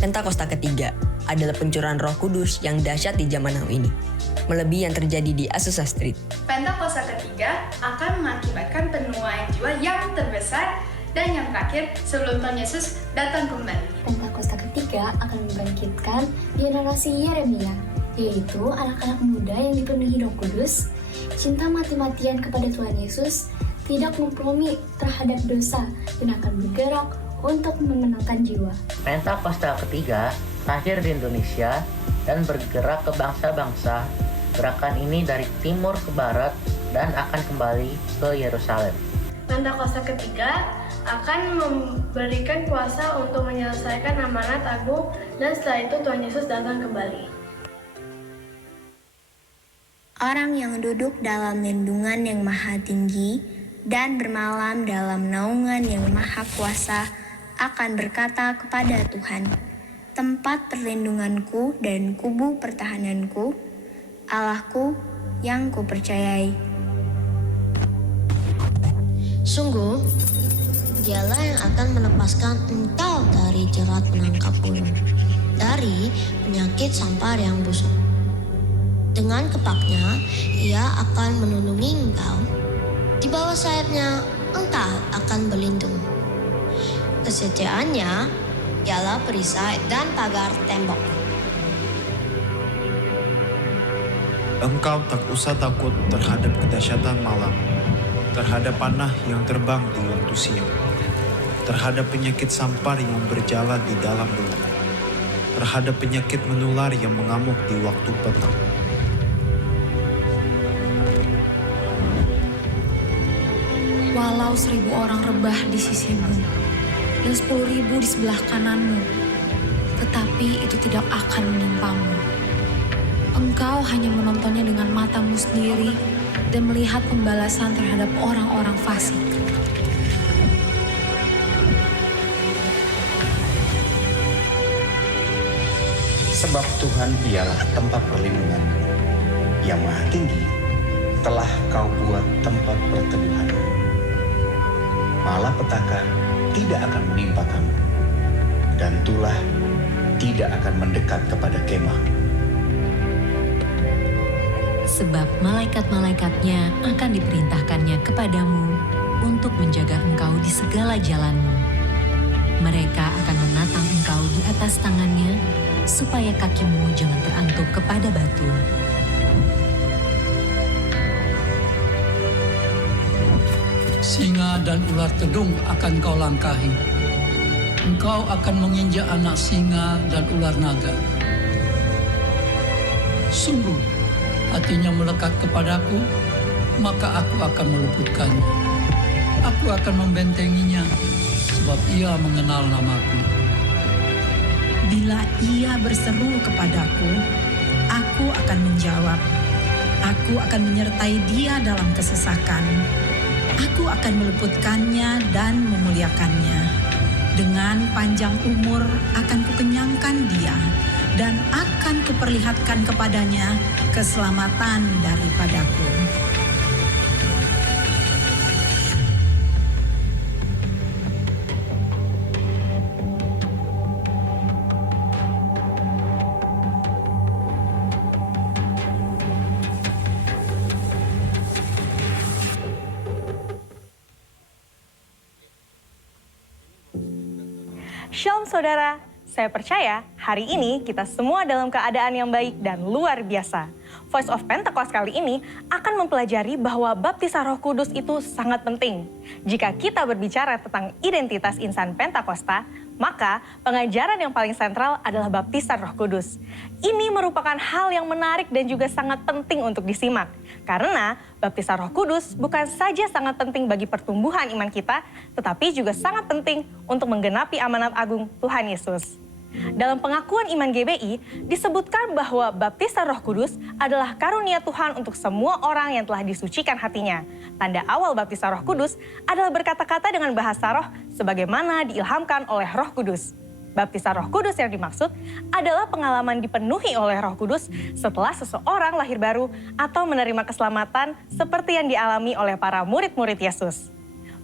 Pentakosta ketiga adalah pencurahan Roh Kudus yang dahsyat di zaman now ini, melebihi yang terjadi di Azusa Street. Pentakosta ketiga akan mengakibatkan penuaian jiwa yang terbesar dan yang terakhir sebelum Tuhan Yesus datang kembali. Pentakosta ketiga akan membangkitkan generasi Yeremia, yaitu anak-anak muda yang dipenuhi Roh Kudus, cinta mati-matian kepada Tuhan Yesus, tidak kompromi terhadap dosa, dan akan bergerak untuk memenangkan jiwa. Pentakosta ketiga lahir di Indonesia dan bergerak ke bangsa-bangsa. Gerakan ini dari timur ke barat dan akan kembali ke Yerusalem. Pentakosta ketiga akan memberikan kuasa untuk menyelesaikan amanat agung dan setelah itu Tuhan Yesus datang kembali. Orang yang duduk dalam lindungan yang maha tinggi dan bermalam dalam naungan yang maha kuasa akan berkata kepada Tuhan, tempat perlindunganku dan kubu pertahananku, Allahku yang kupercayai. Sungguh, Dialah yang akan melepaskan engkau dari jerat penangkap burung, dari penyakit sampar yang busuk. Dengan kepaknya, Ia akan melindungi engkau. Di bawah sayapnya, engkau akan berlindung. Kesetiaannya ialah perisai dan pagar tembok. Engkau tak usah takut terhadap kedahsyatan malam, terhadap panah yang terbang di waktu siang, terhadap penyakit sampar yang berjalan di dalam gelap, terhadap penyakit menular yang mengamuk di waktu petang. Walau 1000 orang rebah di sisimu dan 10.000 di sebelah kananmu, tetapi itu tidak akan menimpamu. Engkau hanya menontonnya dengan matamu sendiri dan melihat pembalasan terhadap orang-orang fasik. Sebab Tuhan ialah tempat perlindungan yang maha tinggi, telah kau buat tempat perteduhan. Malapetaka tidak akan menimpa kamu, dan tulah tidak akan mendekat kepada kemah. Sebab malaikat-malaikatnya akan diperintahkannya kepadamu untuk menjaga engkau di segala jalanmu. Mereka akan menatang engkau di atas tangannya, supaya kakimu jangan terantuk kepada batu. Singa dan ular tedung akan kau langkahi. Engkau akan menginjak anak singa dan ular naga. Sungguh, hatinya melekat kepadaku, maka aku akan meluputkannya. Aku akan membentenginya, sebab ia mengenal namaku. Bila ia berseru kepadaku, aku akan menjawab. Aku akan menyertai dia dalam kesesakan. Aku akan meluputkannya dan memuliakannya. Dengan panjang umur akan kukenyangkan dia, dan akan kuperlihatkan kepadanya keselamatan daripadaku. Shalom saudara, saya percaya hari ini kita semua dalam keadaan yang baik dan luar biasa. Voice of Pentecost kali ini akan mempelajari bahwa baptisan Roh Kudus itu sangat penting. Jika kita berbicara tentang identitas insan Pentakosta, maka pengajaran yang paling sentral adalah baptisan Roh Kudus. Ini merupakan hal yang menarik dan juga sangat penting untuk disimak. Karena baptisan Roh Kudus bukan saja sangat penting bagi pertumbuhan iman kita, tetapi juga sangat penting untuk menggenapi amanat agung Tuhan Yesus. Dalam pengakuan iman GBI, disebutkan bahwa baptisan Roh Kudus adalah karunia Tuhan untuk semua orang yang telah disucikan hatinya. Tanda awal baptisan Roh Kudus adalah berkata-kata dengan bahasa roh sebagaimana diilhamkan oleh Roh Kudus. Baptisan Roh Kudus yang dimaksud adalah pengalaman dipenuhi oleh Roh Kudus setelah seseorang lahir baru atau menerima keselamatan seperti yang dialami oleh para murid-murid Yesus.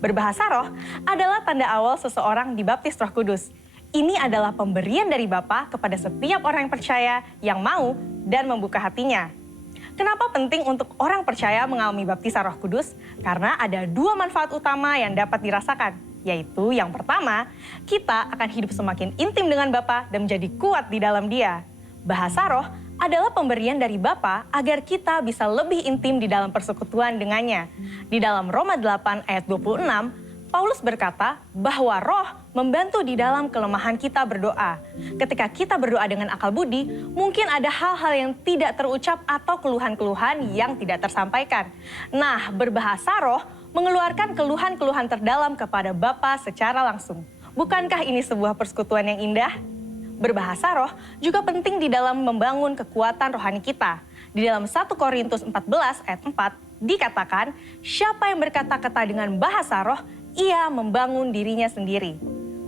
Berbahasa roh adalah tanda awal seseorang dibaptis Roh Kudus. Ini adalah pemberian dari Bapa kepada setiap orang yang percaya yang mau dan membuka hatinya. Kenapa penting untuk orang percaya mengalami baptisan Roh Kudus? Karena ada 2 manfaat utama yang dapat dirasakan, yaitu yang pertama, kita akan hidup semakin intim dengan Bapa dan menjadi kuat di dalam Dia. Bahasa roh adalah pemberian dari Bapa agar kita bisa lebih intim di dalam persekutuan dengannya. Di dalam Roma 8 ayat 26, Paulus berkata bahwa roh membantu di dalam kelemahan kita berdoa. Ketika kita berdoa dengan akal budi, mungkin ada hal-hal yang tidak terucap atau keluhan-keluhan yang tidak tersampaikan. Nah, berbahasa roh mengeluarkan keluhan-keluhan terdalam kepada Bapa secara langsung. Bukankah ini sebuah persekutuan yang indah? Berbahasa roh juga penting di dalam membangun kekuatan rohani kita. Di dalam 1 Korintus 14 ayat 4 dikatakan, siapa yang berkata-kata dengan bahasa roh, ia membangun dirinya sendiri.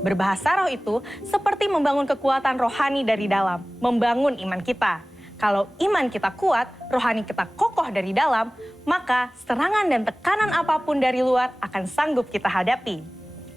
Berbahasa roh itu seperti membangun kekuatan rohani dari dalam, membangun iman kita. Kalau iman kita kuat, rohani kita kokoh dari dalam, maka serangan dan tekanan apapun dari luar akan sanggup kita hadapi.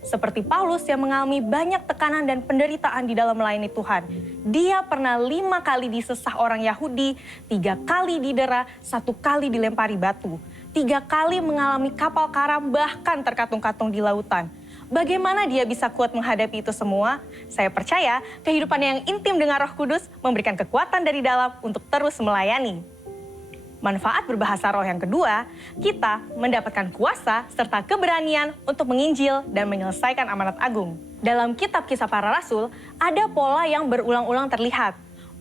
Seperti Paulus yang mengalami banyak tekanan dan penderitaan di dalam melayani Tuhan. Dia pernah 5 kali disesah orang Yahudi, 3 kali didera, 1 kali dilempari batu. 3 kali mengalami kapal karam bahkan terkatung-katung di lautan. Bagaimana dia bisa kuat menghadapi itu semua? Saya percaya kehidupan yang intim dengan Roh Kudus memberikan kekuatan dari dalam untuk terus melayani. Manfaat berbahasa roh yang kedua, kita mendapatkan kuasa serta keberanian untuk menginjil dan menyelesaikan amanat agung. Dalam kitab Kisah Para Rasul, ada pola yang berulang-ulang terlihat.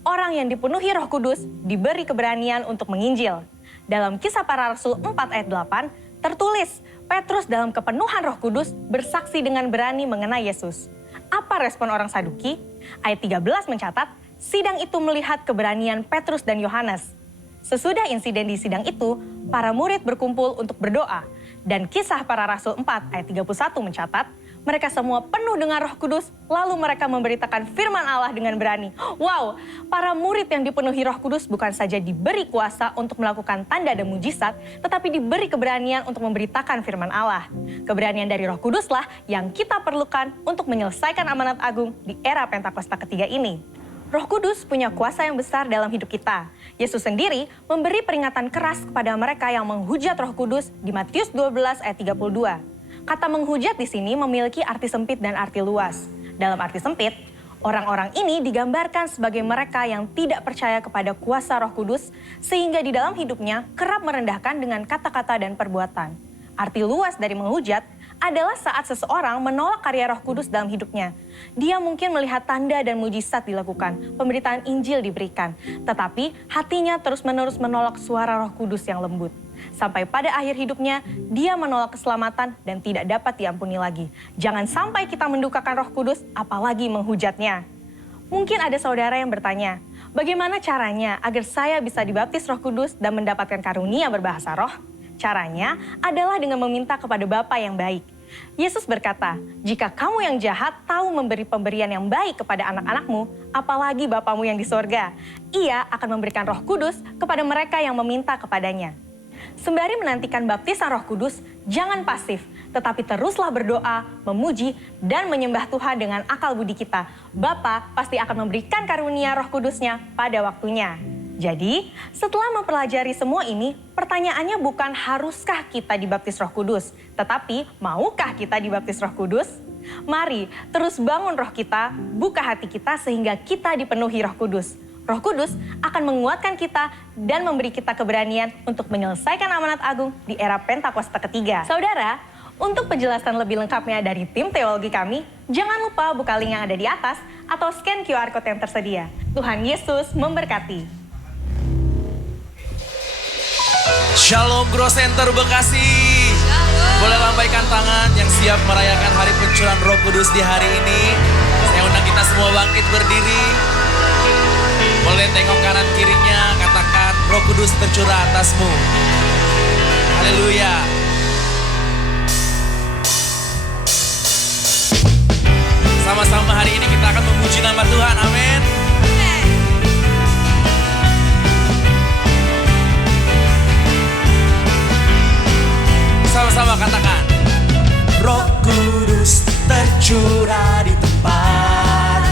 Orang yang dipenuhi Roh Kudus diberi keberanian untuk menginjil. Dalam Kisah Para Rasul 4 ayat 8 tertulis, Petrus dalam kepenuhan Roh Kudus bersaksi dengan berani mengenai Yesus. Apa respon orang Saduki? Ayat 13 mencatat, sidang itu melihat keberanian Petrus dan Yohanes. Sesudah insiden di sidang itu, para murid berkumpul untuk berdoa. Dan Kisah Para Rasul 4 ayat 31 mencatat, mereka semua penuh dengan Roh Kudus, lalu mereka memberitakan firman Allah dengan berani. Wow, para murid yang dipenuhi Roh Kudus bukan saja diberi kuasa untuk melakukan tanda dan mujizat, tetapi diberi keberanian untuk memberitakan firman Allah. Keberanian dari Roh Kuduslah yang kita perlukan untuk menyelesaikan amanat agung di era Pentakosta ketiga ini. Roh Kudus punya kuasa yang besar dalam hidup kita. Yesus sendiri memberi peringatan keras kepada mereka yang menghujat Roh Kudus di Matius 12 ayat 32. Kata menghujat di sini memiliki arti sempit dan arti luas. Dalam arti sempit, orang-orang ini digambarkan sebagai mereka yang tidak percaya kepada kuasa Roh Kudus, sehingga di dalam hidupnya kerap merendahkan dengan kata-kata dan perbuatan. Arti luas dari menghujat adalah saat seseorang menolak karya Roh Kudus dalam hidupnya. Dia mungkin melihat tanda dan mujizat dilakukan, pemberitaan Injil diberikan, tetapi hatinya terus-menerus menolak suara Roh Kudus yang lembut. Sampai pada akhir hidupnya, dia menolak keselamatan dan tidak dapat diampuni lagi. Jangan sampai kita mendukakan Roh Kudus, apalagi menghujatnya. Mungkin ada saudara yang bertanya, bagaimana caranya agar saya bisa dibaptis Roh Kudus dan mendapatkan karunia berbahasa roh? Caranya adalah dengan meminta kepada Bapa yang baik. Yesus berkata, jika kamu yang jahat tahu memberi pemberian yang baik kepada anak-anakmu, apalagi Bapamu yang di sorga, Ia akan memberikan Roh Kudus kepada mereka yang meminta kepadanya. Sembari menantikan baptisan Roh Kudus, jangan pasif, tetapi teruslah berdoa, memuji, dan menyembah Tuhan dengan akal budi kita. Bapa pasti akan memberikan karunia Roh Kudusnya pada waktunya. Jadi, setelah mempelajari semua ini, pertanyaannya bukan haruskah kita dibaptis Roh Kudus, tetapi maukah kita dibaptis Roh Kudus? Mari terus bangun roh kita, buka hati kita sehingga kita dipenuhi Roh Kudus. Roh Kudus akan menguatkan kita dan memberi kita keberanian untuk menyelesaikan amanat agung di era Pentakosta ketiga. Saudara, untuk penjelasan lebih lengkapnya dari tim teologi kami, jangan lupa buka link yang ada di atas atau scan QR Code yang tersedia. Tuhan Yesus memberkati. Shalom Grow Center Bekasi. Boleh lambaikan tangan yang siap merayakan hari pencurahan Roh Kudus di hari ini. Saya undang kita semua bangkit berdiri. Boleh tengok kanan kirinya, katakan Roh Kudus tercurah atasmu. Haleluya. Sama-sama hari ini kita akan memuji nama Tuhan. Amin. Sama-sama katakan, Roh Kudus tercurah di tempat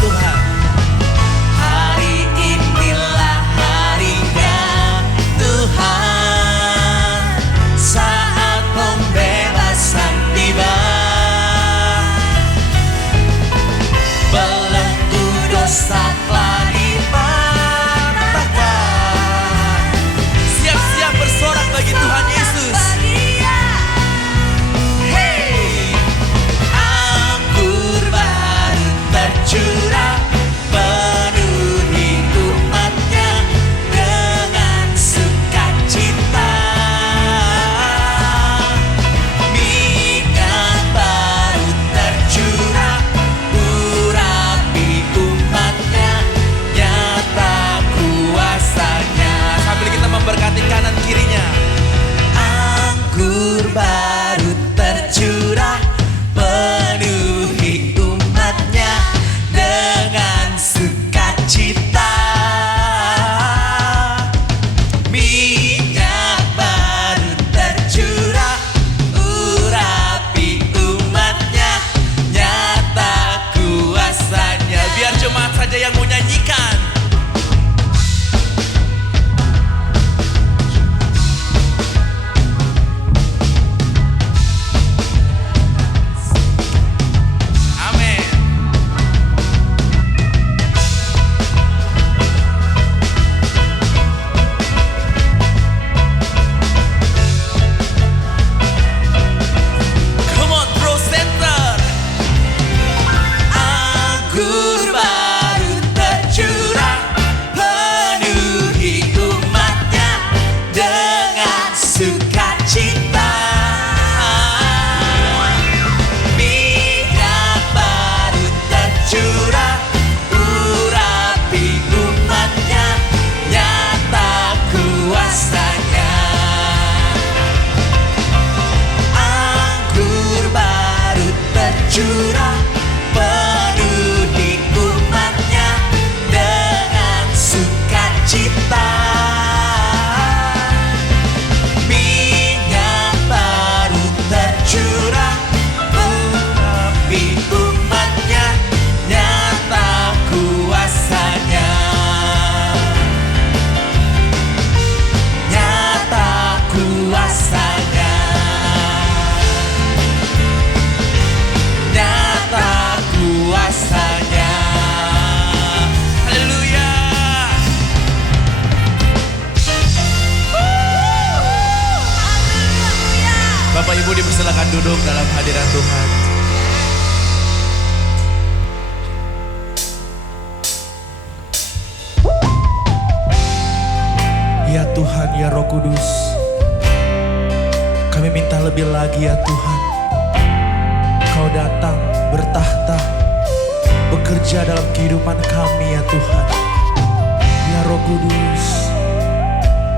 Tuhan. Hari inilah harinya Tuhan, saat pembebasan tiba. Belenggu dosa telah dipatahkan. Siap-siap bersorak bagi Tuhan Yesus. Hey, anggur baru tercurah, penuhi umatnya dengan sukacita. Minyak baru tercurah, urapi umatnya, nyata kuasanya. Sambil kita memberkati kanan kirinya. Anggur baru tercurah, penuhi umatnya dengan sukacita. Minyak baru tercurah, urapi umatnya, nyata kuasanya. Biar jemaat saja yang mau nyanyikan. Amin. Come on, Pro Center. Anggur baru tercurah, penuhi umatnya dengan sukacita. Minyak baru tercurah, urapi umatnya, nyata kuasanya. Anggur baru tercurah, penuhi umatnya dengan sukacita. Minyak baru tercurah, urapi umatnya, nyata kuasanya. Nyata kuasanya. Nyata kuasanya. Haleluya. Bapak Ibu dipersilakan duduk dalam hadirat Tuhan. Ya Tuhan, ya Roh Kudus, kami minta lebih lagi ya Tuhan. Kau datang bertahta, bekerja dalam kehidupan kami ya Tuhan. Ya Roh Kudus,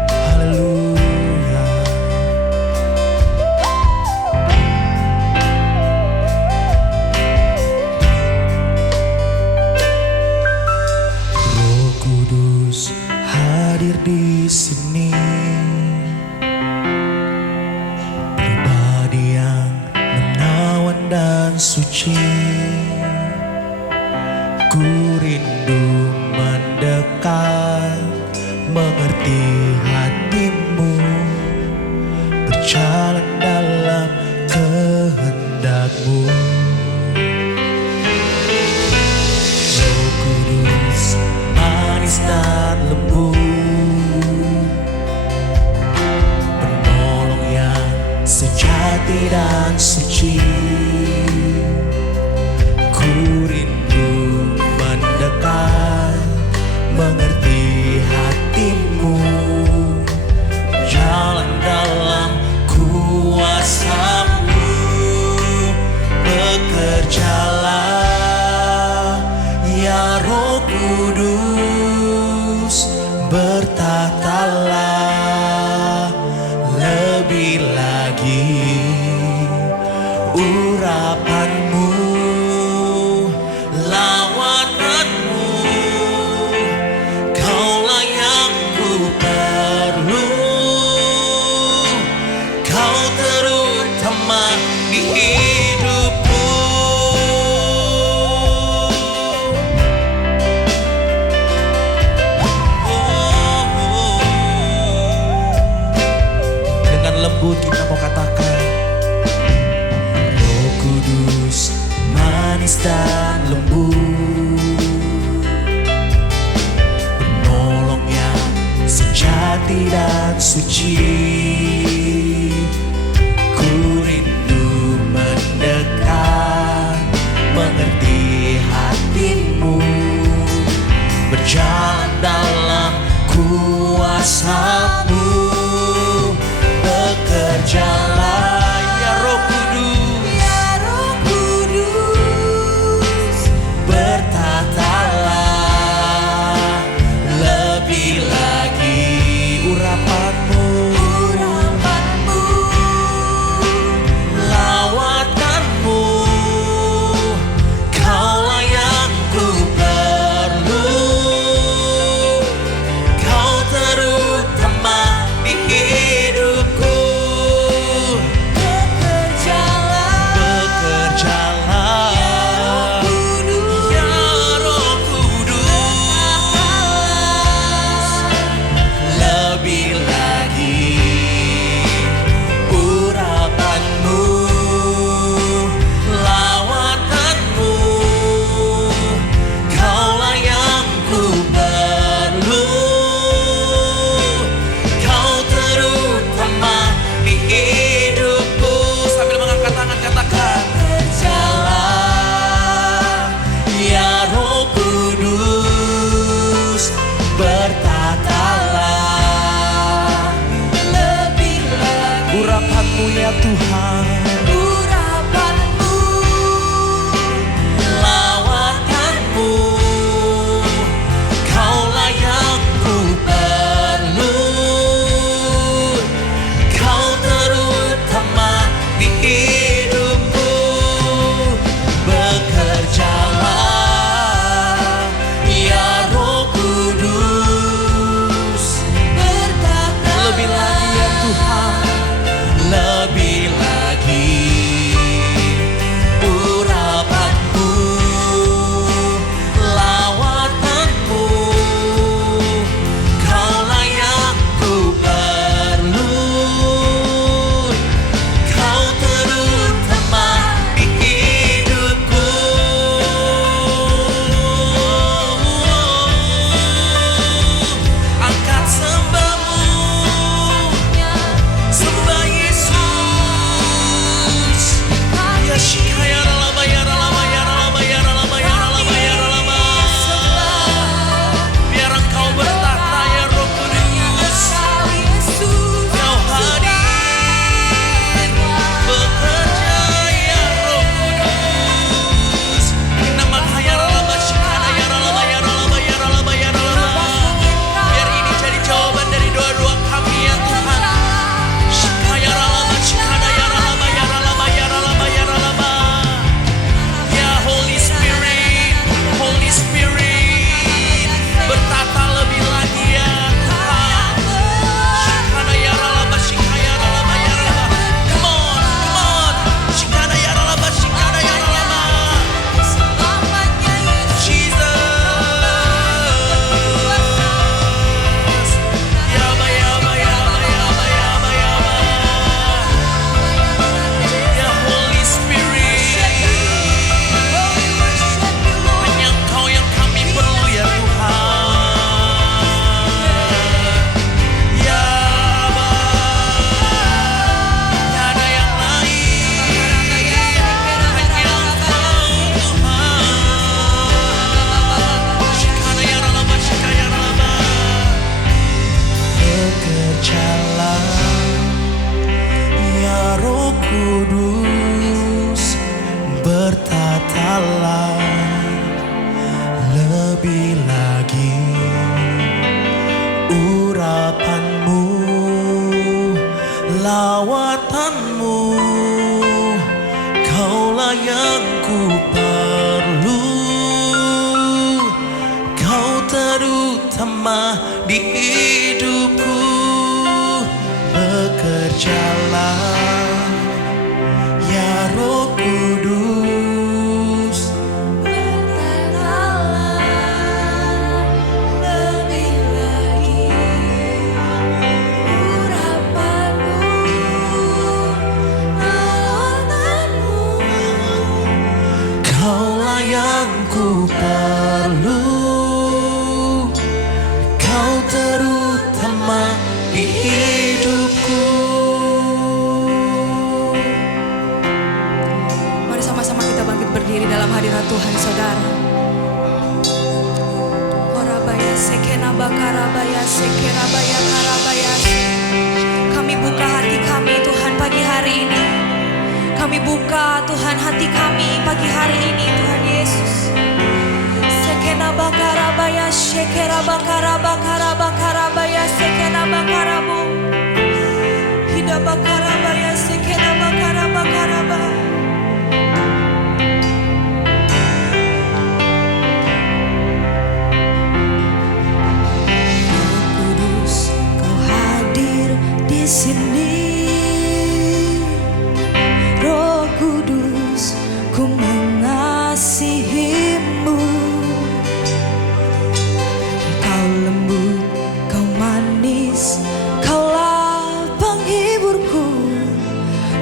haleluya. Roh Kudus hadir di sini, pribadi yang menawan dan suci. Ku rindu mendekat, mengerti hatimu, berjalan dalam kehendak-Mu. Roh Kudus manis dan lembut, penolong yang sejati dan suci. Ku rindu mendekat, mengerti hatimu, jalan dalam kuasa-Mu. Bekerjalah ya Roh Kudus, bertahtalah lebih lagi. Urapan-Mu, lawanan-Mu, Kaulah yang ku perlu. Kau terutama di hidupku. manis dan lembut, penolong yang sejati dan suci. Ku rindu mendekat, mengerti hatimu, berjalan dalam kuasa-Mu. Bekerjalah ya Roh Kudus, bertatalah lebih lagi urapan-Mu, lawatan-Mu. Kaulah yang ku perlu, Kau terutama di hidupku. Bekerjalah ya Roh Kudus, lebih lagi urapan-Mu, lawatan-Mu. Kaulah yang ku perlu, Kau terutama di hidupku. Sambil mengangkat tangan katakan, bekerjalah ya Roh Kudus, bertatalah lebih lagi urapan-Mu ya Tuhan, urapan-Mu, lawatan-Mu. Kaulah yang ku perlu, Kau terutama di hidupku. Bekerjalah ya Roh Kudus, bertatalah lebih lagi ya Tuhan, lebih lagi urapan-Mu, lawatan-Mu. Kaulah yang ku perlu, Kau terutama di hidupku. Angkat sembah-Mu, sembah Yesus. Ya shikaya ralaba ya ralaba ya ralaba ya ralaba ya ralaba ya ralaba. Biar Engkau bertata ya Roh Kudus, Kau hadir bekerja ya Roh Kudus. Inaman haya ralaba shikana ya ralaba ya ralaba ya ralaba ya ralaba. Biar ini jadi jawaban dari doa-doa kami ya Tuhan. Shikaya ralaba shikana ya ralaba ya ralaba ya ralaba ya ralaba. Ya Holy Spirit, Holy Spirit, bertata lebih lagi ya Tuhan. Shikana ya ralaba shikaya ralaba ya ralaba. Come on, come on. Shikana ya ralaba shikana ya ralaba. Jesus. Yaba yaba yaba yaba yaba yaba. Ya Holy Spirit, hanya Engkau yang kami perlu ya Tuhan. Ya Aba, tiada yang lain, hanya Engkau Tuhan. Shikana ya ralaba shikaya ralaba. Bekerjalah ya Roh Kudus, bertatalah lebih lagi urapan-Mu, lawatan-Mu. Kaulah yang ku perlu, Kau terutama di hidupku. Bekerjalah ya Roh Kudus, bertatalah lebih lagi urapan-Mu, lawatan-Mu. Kaulah ku perlu Kau terutama di hidupku. Mari sama-sama kita bangkit berdiri dalam hadirat Tuhan, saudara. Orabaya sekena bakarabaya sekerabaya karabaya. Kami buka hati kami Tuhan pagi hari ini. Kami buka Tuhan hati kami pagi hari ini Tuhan Yesus. Sekena bakarabaya shekera bakarabaya sekena bakarabu. Hida bakarabaya sekena bakaraba. Roh Kudus, Kau hadir di sini. Roh Kudus, ku mengasihimu. Kau lembut, kau manis, kaulah penghiburku,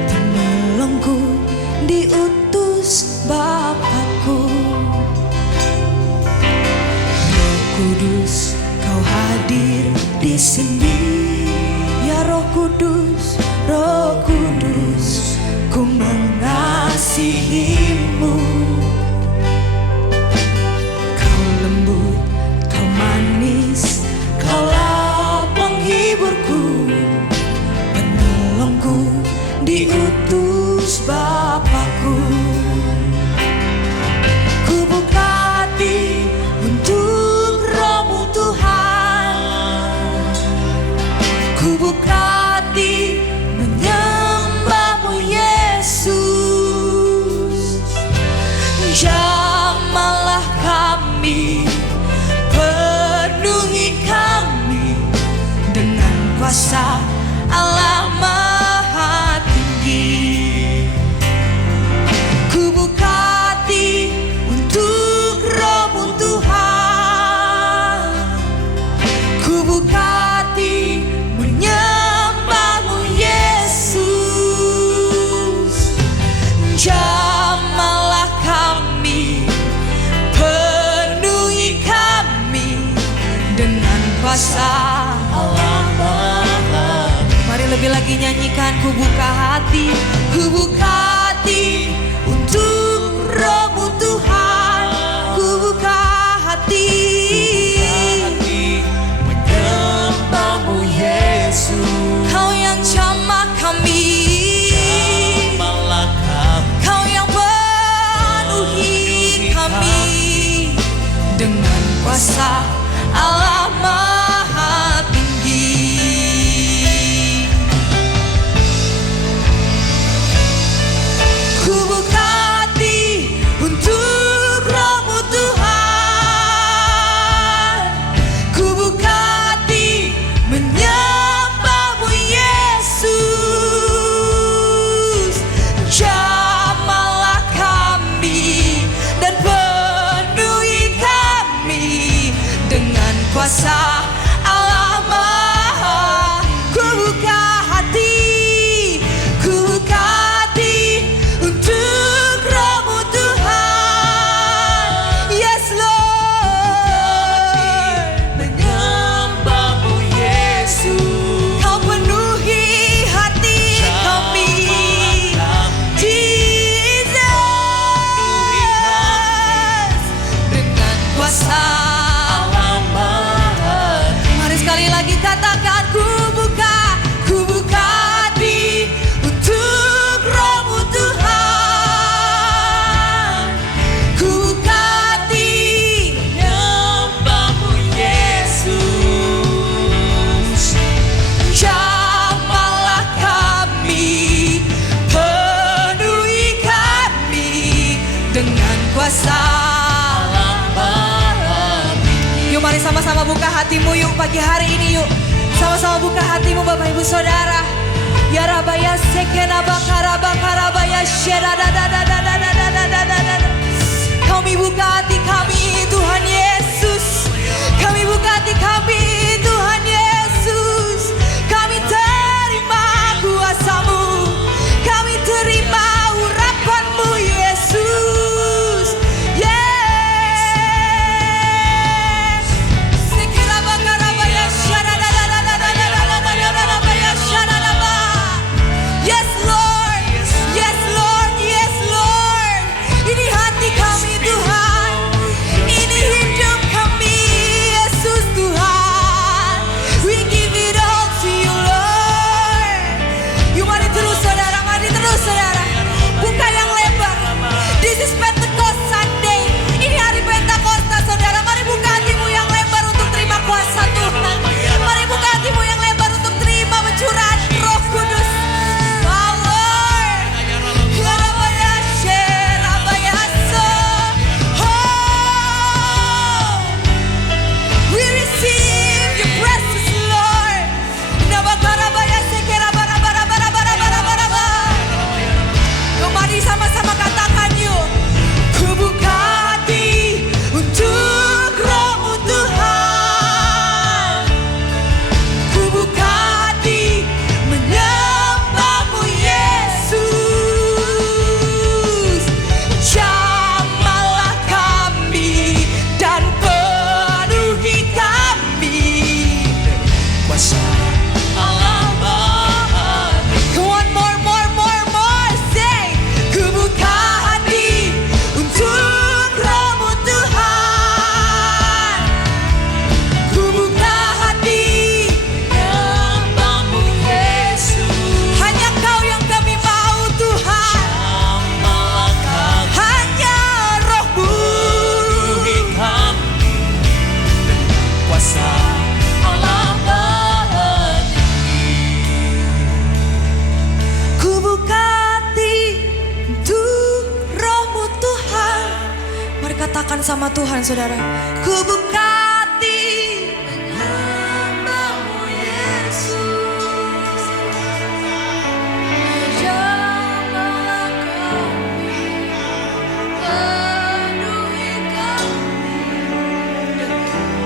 penolongku, diutus Bapakku. Roh Kudus, Kau hadir di sini. Ya Roh Kudus, Roh Kudus, ku mengasihimu. Kau lembut, kau manis, kaulah penghiburku, penolongku, diutus Bapakku. Ku buka hati untuk Roh-Mu Tuhan. Ku buka hati menyembah-Mu Yesus. Jamahlah kami, penuhi kami dengan kuasa Allah Maha Tinggi. Ku buka hati untuk Roh-Mu Tuhan. Ku buka hati menyembah-Mu Yesus. Jamahlah kami, penuhi kami dengan kuasa Allah Maha. Mari lebih lagi nyanyikan, ku buka hati untuk Roh-Mu Tuhan. Ku buka hati menyembah-Mu Yesus. Kau yang jamah kami, Kau yang penuhi kami dengan kuasa Allah Maha Tinggi. Ku buka hati untuk Roh-Mu Tuhan. Ku buka hati menyembah-Mu Yesus. Jamahlah kami dan penuhi kami dengan kuasa Allah Maha. Ku buka hati untuk Roh-Mu Tuhan. Yes Lord, menyembah-Mu Yesus. Kau penuhi hati kami, Jesus, dengan kuasa Allah Maha. Mari sekali lagi katakan, ku buka hati untuk Roh-Mu Tuhan. Ku buka hati menyembah-Mu Yesus. Jamahlah kami, penuhi kami dengan kuasa Allah Maha. Yuk mari sama-sama buka hatimu yuk pagi hari ini yuk. Sama-sama buka hatimu Bapak Ibu Saudara. Ya Rabaya sekena bakarabaya shedadadadadadadadadadadadada. Kami buka hati kami Tuhan Yesus. Kami buka hati kami Tuhan Yesus. Kami terima kuasa-Mu. Kami terima urapan-Mu Yesus. Yeah. katakan sama Tuhan saudara. Ku buka hati menyembahmu Yesus. Jamahlah kami, penuhi kami dengan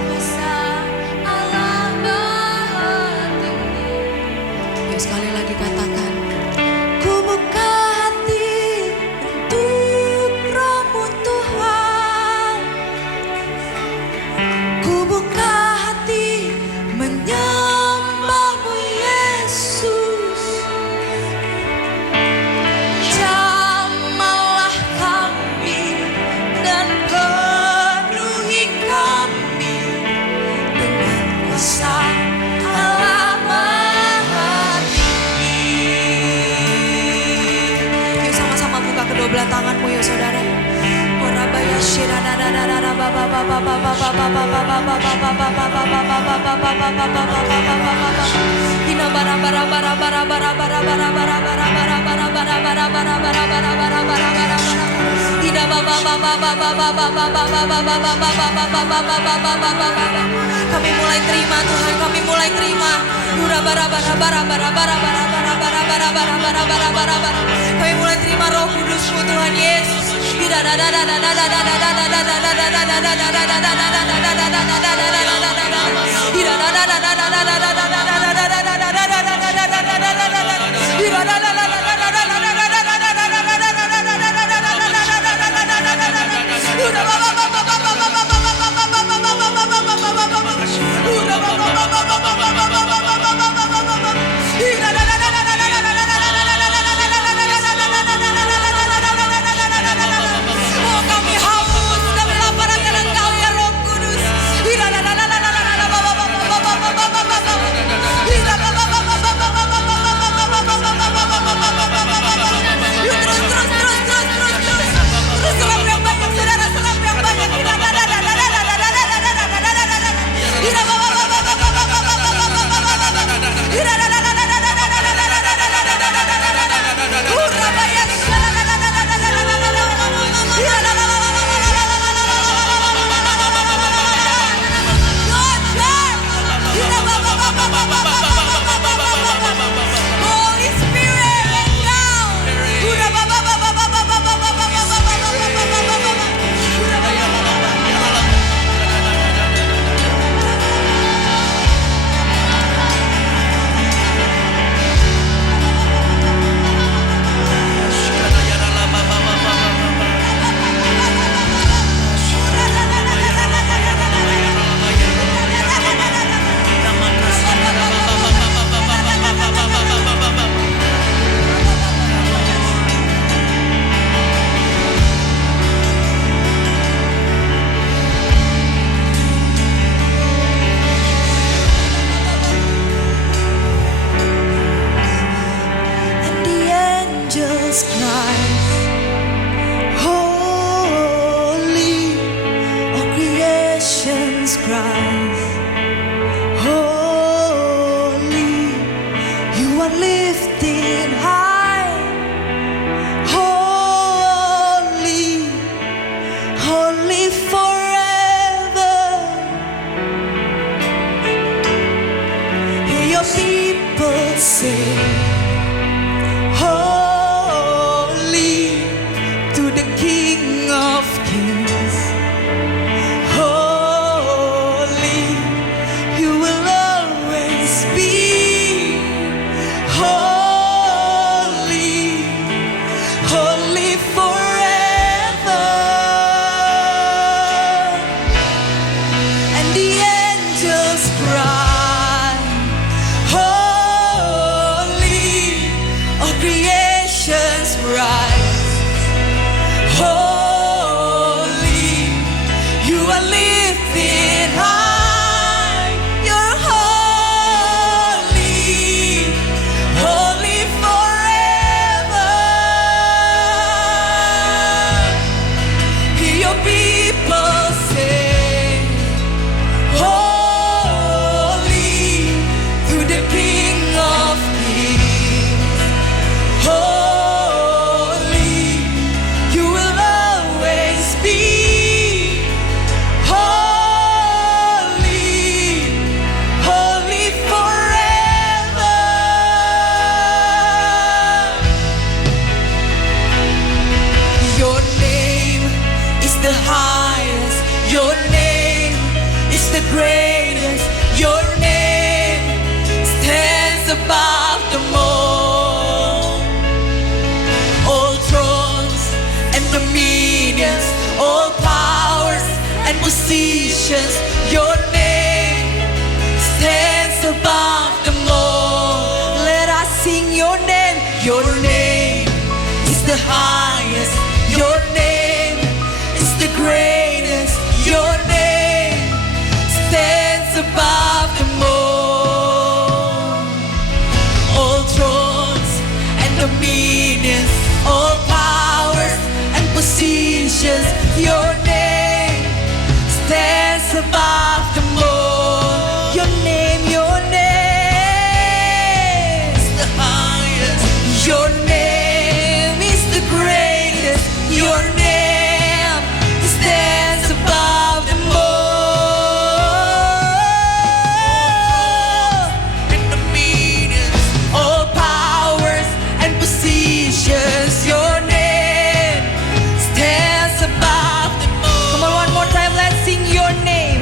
kuasa Allah Maha Tinggi. Yuk sekali lagi katakan. Ku buka hati untuk Roh-Mu Tuhan. Ku buka hati menyembahmu Yesus. Jamahlah kami dan penuhi kami dengan kuasa Allah Maha Tinggi. Yuk sama-sama buka kedua belah tanganmu yuk saudara. Orabaya shirana baba baba baba baba baba Hina bara bara bara bara bara bara bara bara bara bara bara bara bara bara bara bara bara bara bara Hina baba baba baba baba baba baba baba baba baba baba. Kami mulai terima Tuhan, kami mulai terima. Ura bara bara bara bara bara bara bara bara bara bara bara bara bara bara. Kami mulai terima Roh Kudus-Mu Tuhan Yesus. Holy the highest. Your name is the greatest. Your name stands above them all. All thrones and dominions, all powers and positions. Your name stands above them all. Let us sing your name. Your name is the highest. Your name is the greatest. Your name stands above them all. All thrones and dominions, all powers and positions. Your name stands above them all. Your name is the highest. Your name is the greatest. Your name stands above them all. In the meanings, all powers and positions. Your name stands above them all. Come on, one more time, let's sing your name.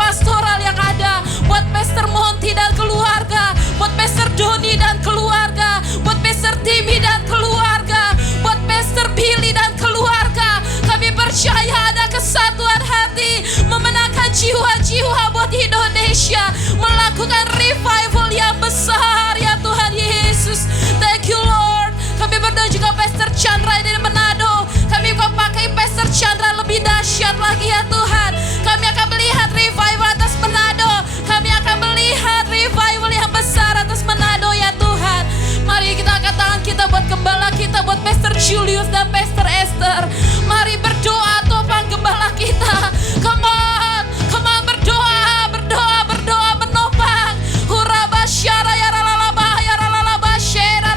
pastoral yang ada, buat Pastor Monty dan keluarga, buat Pastor Doni dan keluarga, buat Pastor Timmy dan keluarga, buat Pastor Billy dan keluarga. Kami percaya ada kesatuan hati, memenangkan jiwa-jiwa buat Indonesia, melakukan revival yang besar ya Tuhan Yesus. Thank you Lord. Kami berdoa juga Pastor Chandra dari Manado. Kami kau pakai Pastor Chandra lebih dahsyat lagi ya Tuhan. Kami akan melihat revival atas Manado. Kami akan melihat revival yang besar atas Manado ya Tuhan. Mari kita angkat tangan kita buat gembala kita, buat Pastor Julius dan Pastor Esther. Mari berdoa topang gembala kita. Come on berdoa, berdoa, berdoa menopang. Huraba syara ya ralalaba ya ralalaba syara.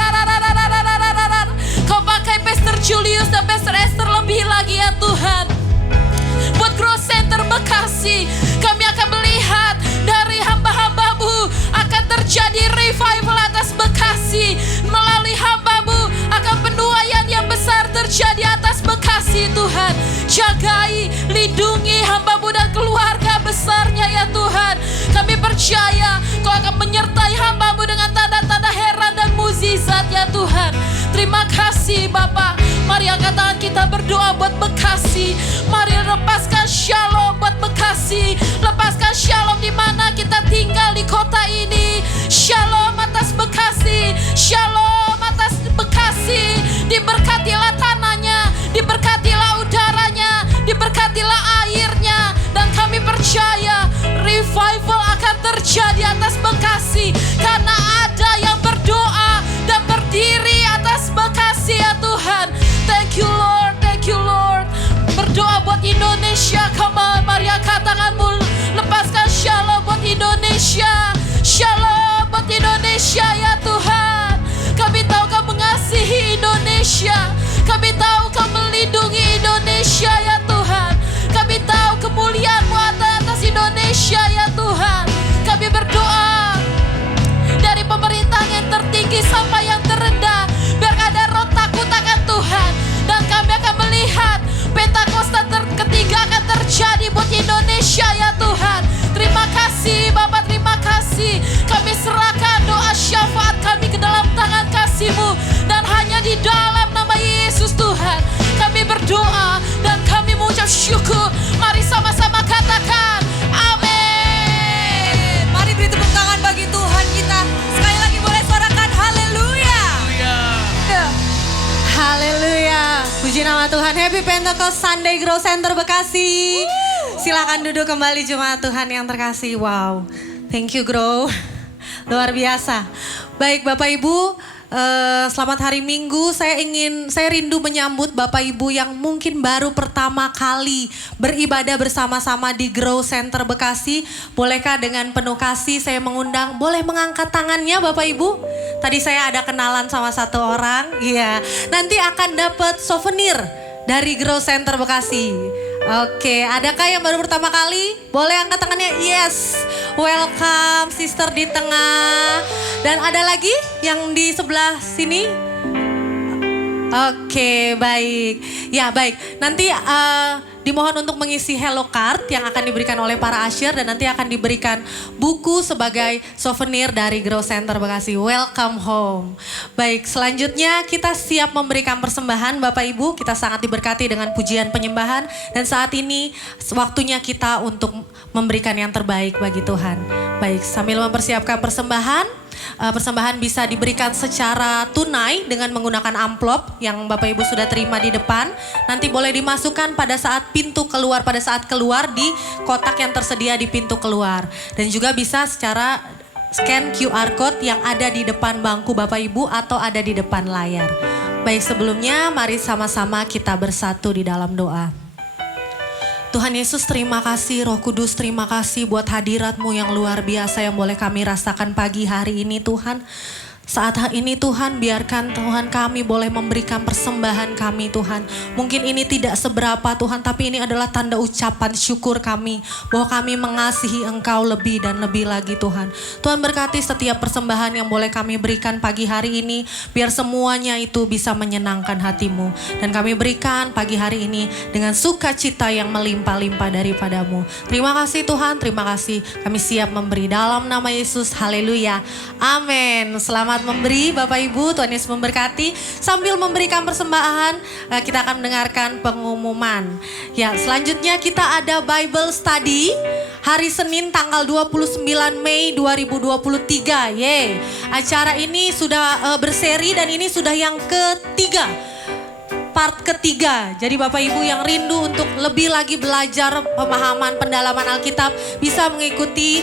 Kau pakai Pastor Julius dan Pastor Esther lebih lagi ya Tuhan. Buat Growth Center Bekasi, kami akan melihat dari hamba-hambamu akan terjadi revival atas Bekasi. Melalui hambamu akan penuaian yang besar terjadi atas Bekasi Tuhan. Jagai, lindungi hambamu dan keluarga besarnya ya Tuhan. Kami percaya kau akan menyertai hambamu dengan tanda-tanda heran dan mukjizat ya Tuhan. Terima kasih Bapak. Mari angkat tangan kita berdoa buat Bekasi. Mari lepaskan shalom buat Bekasi. Lepaskan shalom di mana kita tinggal di kota ini. Shalom atas Bekasi. Shalom atas Bekasi. Diberkatilah tanahnya, diberkatilah udaranya, diberkatilah airnya. Dan kami percaya revival akan terjadi atas Bekasi. Karena ada yang berdoa dan berdiri atas Bekasi ya Tuhan. Thank you Lord, thank you Lord. Berdoa buat Indonesia, come on, mari angkat tanganmu. Lepaskan shalom buat Indonesia. Shalom buat Indonesia ya Tuhan. Kami tahu kau mengasihi Indonesia. Kami tahu kau melindungi Indonesia ya Tuhan. Kami tahu kemuliaan-Mu atas Indonesia ya Tuhan. Kami berdoa dari pemerintahan yang tertinggi sampai yang terendah, biar ada roh takut akan Tuhan. Dan kami akan melihat Pentakosta ketiga akan terjadi buat Indonesia ya Tuhan. Terima kasih Bapak, terima kasih. Kami serahkan doa syafaat kami ke dalam tangan kasih-Mu. Dan hanya di dalam nama Yesus Tuhan kami berdoa dan kami mengucap syukur. Mari sama-sama katakan amin. Mari beri tepuk tangan bagi Tuhan kita. Sekali lagi boleh suarakan haleluya. Haleluya. Puji nama Tuhan. Happy Pentecost Sunday Growth Center Bekasi. Silakan duduk kembali jemaat Tuhan yang terkasih. Wow. Thank you Grow. Luar biasa. Baik Bapak Ibu, selamat hari Minggu. Saya rindu menyambut Bapak Ibu yang mungkin baru pertama kali beribadah bersama-sama di Growth Center Bekasi. Bolehkah dengan penuh kasih saya mengundang, boleh mengangkat tangannya Bapak Ibu? Tadi saya ada kenalan sama satu orang, iya. Nanti akan dapat souvenir dari Growth Center Bekasi. Oke, adakah yang baru pertama kali? Boleh angkat tangannya, yes. Welcome sister di tengah. Dan ada lagi yang di sebelah sini? Oke, baik. Ya, baik. Nanti dimohon untuk mengisi hello card yang akan diberikan oleh para usher dan nanti akan diberikan buku sebagai souvenir dari Growth Center Bekasi. Welcome home. Baik, selanjutnya kita siap memberikan persembahan Bapak Ibu. Kita sangat diberkati dengan pujian penyembahan dan saat ini waktunya kita untuk memberikan yang terbaik bagi Tuhan. Baik, sambil mempersiapkan persembahan. Persembahan bisa diberikan secara tunai dengan menggunakan amplop yang Bapak Ibu sudah terima di depan. Nanti boleh dimasukkan pada saat pintu keluar, pada saat keluar di kotak yang tersedia di pintu keluar. Dan juga bisa secara scan QR code yang ada di depan bangku Bapak Ibu atau ada di depan layar. Baik, sebelumnya mari sama-sama kita bersatu di dalam doa. Tuhan Yesus, terima kasih, Roh Kudus, terima kasih buat hadirat-Mu yang luar biasa yang boleh kami rasakan pagi hari ini Tuhan. Saat ini Tuhan, biarkan Tuhan kami boleh memberikan persembahan kami Tuhan. Mungkin ini tidak seberapa Tuhan, tapi ini adalah tanda ucapan syukur kami bahwa kami mengasihi Engkau lebih dan lebih lagi Tuhan. Tuhan berkati setiap persembahan yang boleh kami berikan pagi hari ini, biar semuanya itu bisa menyenangkan hati-Mu. Dan kami berikan pagi hari ini dengan sukacita yang melimpah-limpah daripadamu. Terima kasih Tuhan, terima kasih. Kami siap memberi dalam nama Yesus. Haleluya. Amin. Selamat memberi Bapak Ibu, Tuhan Yesus memberkati. Sambil memberikan persembahan, kita akan mendengarkan pengumuman. Ya, selanjutnya kita ada Bible Study hari Senin tanggal 29 Mei 2023. Yeay. Acara ini sudah berseri dan ini sudah yang ketiga. Part ketiga. Jadi Bapak Ibu yang rindu untuk lebih lagi belajar pemahaman pendalaman Alkitab bisa mengikuti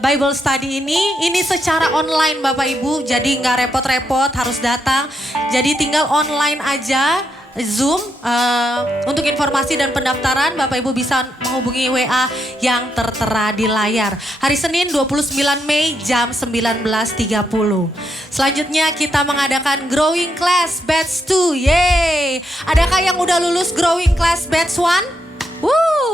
Bible Study ini. Ini secara online Bapak Ibu, jadi nggak repot-repot harus datang. Jadi tinggal online aja. Zoom. Untuk informasi dan pendaftaran Bapak Ibu bisa menghubungi WA yang tertera di layar. Hari Senin 29 Mei jam 19.30. Selanjutnya kita mengadakan Growing Class Batch 2. Yeay. Adakah yang udah lulus Growing Class Batch 1?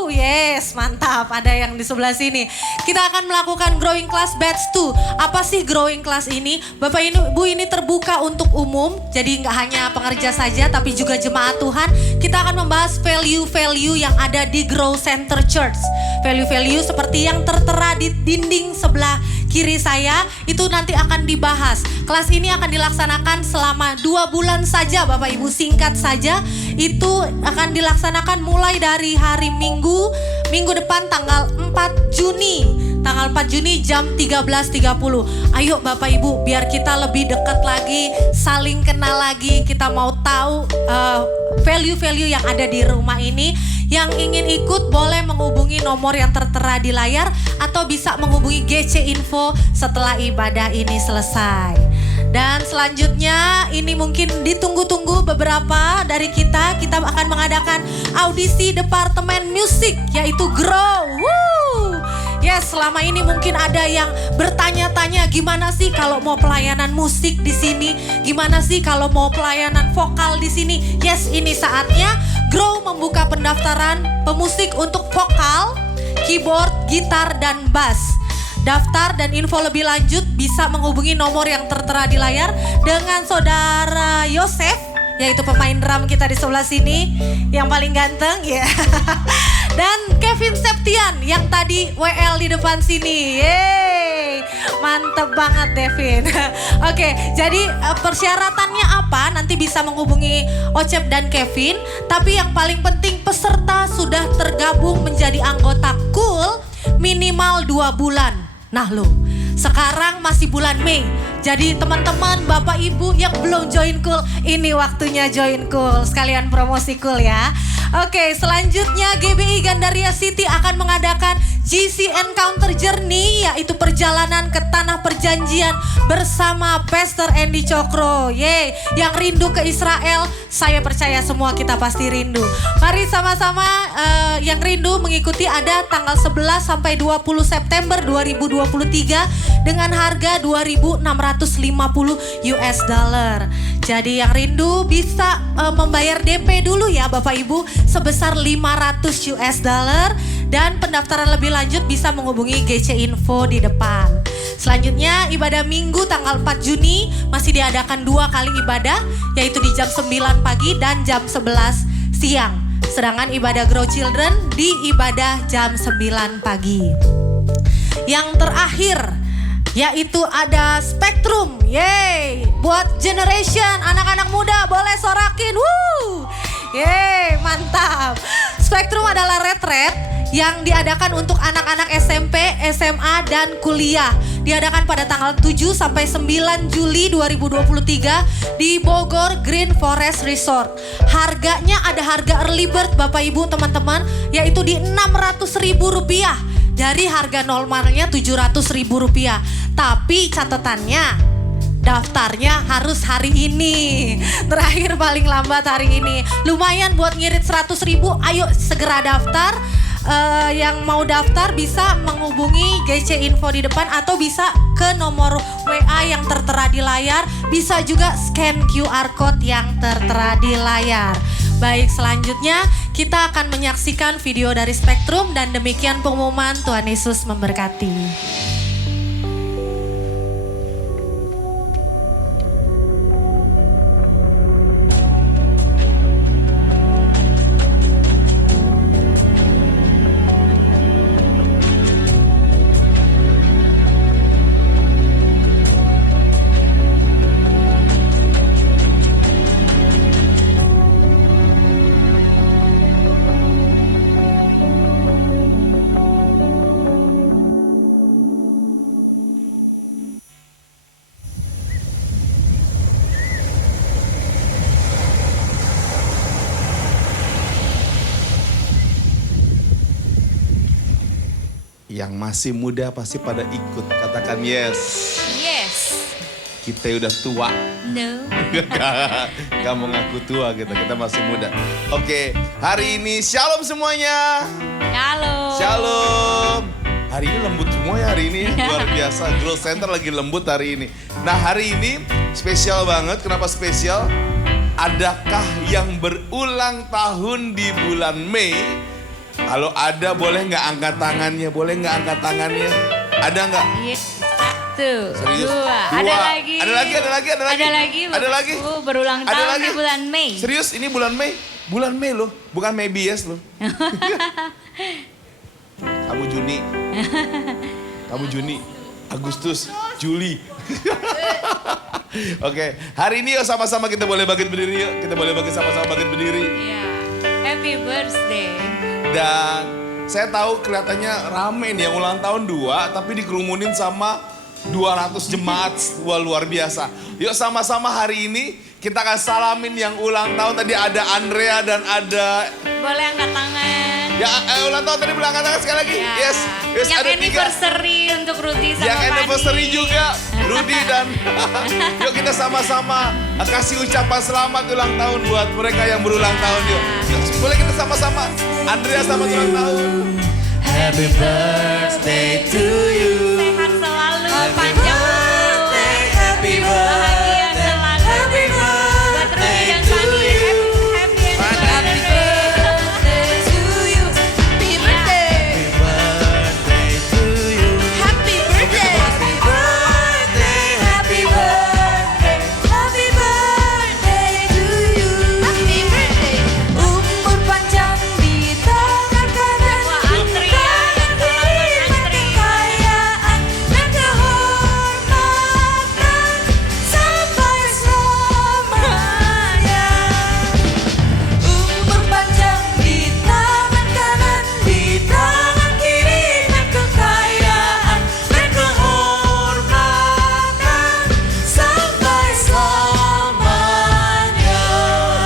Yes, mantap. Ada yang di sebelah sini. Kita akan melakukan Growing Class Batch 2. Apa sih Growing Class ini? Bapak Ibu, ini terbuka untuk umum. Jadi nggak hanya pengerja saja, tapi juga jemaat Tuhan. Kita akan membahas value-value yang ada di Grow Center Church. Value-value seperti yang tertera di dinding sebelah kiri saya, itu nanti akan dibahas. Kelas ini akan dilaksanakan selama 2 bulan saja Bapak Ibu, singkat saja. Itu akan dilaksanakan mulai dari hari Minggu depan tanggal 4 Juni. Tanggal 4 Juni jam 13.30. Ayo Bapak Ibu, biar kita lebih dekat lagi, saling kenal lagi. Kita mau tahu value-value yang ada di rumah ini. Yang ingin ikut boleh menghubungi nomor yang tertera di layar atau bisa menghubungi GC Info setelah ibadah ini selesai. Dan selanjutnya ini mungkin ditunggu-tunggu beberapa dari kita akan mengadakan audisi Departemen Musik yaitu Grow. Yes, selama ini mungkin ada yang bertanya-tanya gimana sih kalau mau pelayanan musik di sini? Gimana sih kalau mau pelayanan vokal di sini? Yes, ini saatnya Grow membuka pendaftaran pemusik untuk vokal, keyboard, gitar, dan bass. Daftar dan info lebih lanjut bisa menghubungi nomor yang tertera di layar dengan Saudara Yosef, yaitu pemain drum kita di sebelah sini yang paling ganteng ya. Dan Kevin Septian yang tadi WL di depan sini. Yeay, mantep banget Devin. Oke, jadi persyaratannya apa? Nanti bisa menghubungi Ocep dan Kevin. Tapi yang paling penting peserta sudah tergabung menjadi anggota Cool minimal 2 bulan. Nah lo, sekarang masih bulan Mei. Jadi teman-teman, Bapak Ibu yang belum join Cool, ini waktunya join Cool. Sekalian promosi Cool ya. Oke, selanjutnya GBI Gandaria City akan mengadakan GC Encounter Journey, yaitu perjalanan ke Tanah Perjanjian bersama Pastor Andy Cokro. Yeay, yang rindu ke Israel, saya percaya semua kita pasti rindu. Mari sama-sama yang rindu mengikuti, ada tanggal 11 sampai 20 September 2023 dengan harga 2.650 US dollar. Jadi yang rindu bisa membayar DP dulu ya Bapak Ibu sebesar 500 US dollar. Dan pendaftaran lebih lanjut bisa menghubungi GC Info di depan. Selanjutnya ibadah Minggu tanggal 4 Juni masih diadakan 2 kali ibadah, yaitu di jam 9 pagi dan jam 11 siang. Sedangkan ibadah Grow Children di ibadah jam 9 pagi. Yang terakhir yaitu ada Spektrum. Yeay, buat generation anak-anak muda boleh sorakin. Yeay, mantap. Spektrum adalah retret yang diadakan untuk anak-anak SMP, SMA, dan kuliah. Diadakan pada tanggal 7 sampai 9 Juli 2023 di Bogor Green Forest Resort. Harganya ada harga early bird Bapak Ibu teman-teman, yaitu di Rp600.000 dari harga normalnya Rp700.000. Tapi catatannya, daftarnya harus hari ini. Terakhir paling lambat hari ini. Lumayan buat ngirit 100.000, ayo segera daftar. yang mau daftar bisa menghubungi GC Info di depan atau bisa ke nomor WA yang tertera di layar. Bisa juga scan QR Code yang tertera di layar. Baik, selanjutnya kita akan menyaksikan video dari Spektrum dan demikian pengumuman. Tuhan Yesus memberkati. Yang masih muda pasti pada ikut. Katakan yes. Yes. Kita udah tua. No. Gak mau ngaku tua kita masih muda. Oke, hari ini shalom semuanya. Shalom. Shalom. Hari ini lembut semua ya hari ini. Luar biasa, Growth Center lagi lembut hari ini. Nah hari ini spesial banget. Kenapa spesial? Adakah yang berulang tahun di bulan Mei? Kalau ada boleh nggak angkat tangannya? Boleh nggak angkat tangannya? Ada nggak? Satu, Serius? dua. Ada lagi. Ada lagi. Ada lagi. Berulang Ada tahun lagi. di bulan Mei. Serius ini bulan Mei? Bulan Mei loh, bukan Mei bias loh. Kamu Juni, Agustus, Juli. Oke, hari ini yuk sama-sama kita boleh bangkit berdiri yuk. Kita boleh sama-sama bangkit berdiri. Iya. Happy birthday. Dan saya tahu kelihatannya rame nih yang ulang tahun 2 tapi dikerumunin sama 200 jemaat. Wah luar biasa. Yuk sama-sama hari ini kita akan salamin yang ulang tahun. Tadi ada Andrea dan ada... Boleh angkat tangan. Ya ulang tahun tadi boleh angkat tangan sekali lagi. Ya. Yes, Yang ada 3. anniversary untuk Rudy sama Yang Fadi. anniversary juga Rudy dan yuk kita sama-sama kasih ucapan selamat ulang tahun buat mereka yang berulang tahun yuk. Boleh kita sama-sama. Andrea selamat ulang tahun. Happy birthday to you. Sehat selalu, panjang umur. Happy Bahagia selalu. Happy Buat Rudy dan Fadi. Happy birthday to you. Happy birthday. Happy birthday. Happy birthday. Happy birthday. Happy birthday to you. Happy birthday. Umur panjang di tangan kanan. Tangan kiri kekayaan dan kehormatan sampai selamanya. Umur panjang di tangan kanan, di tangan kiri dan kekayaan dan kehormatan sampai selamanya.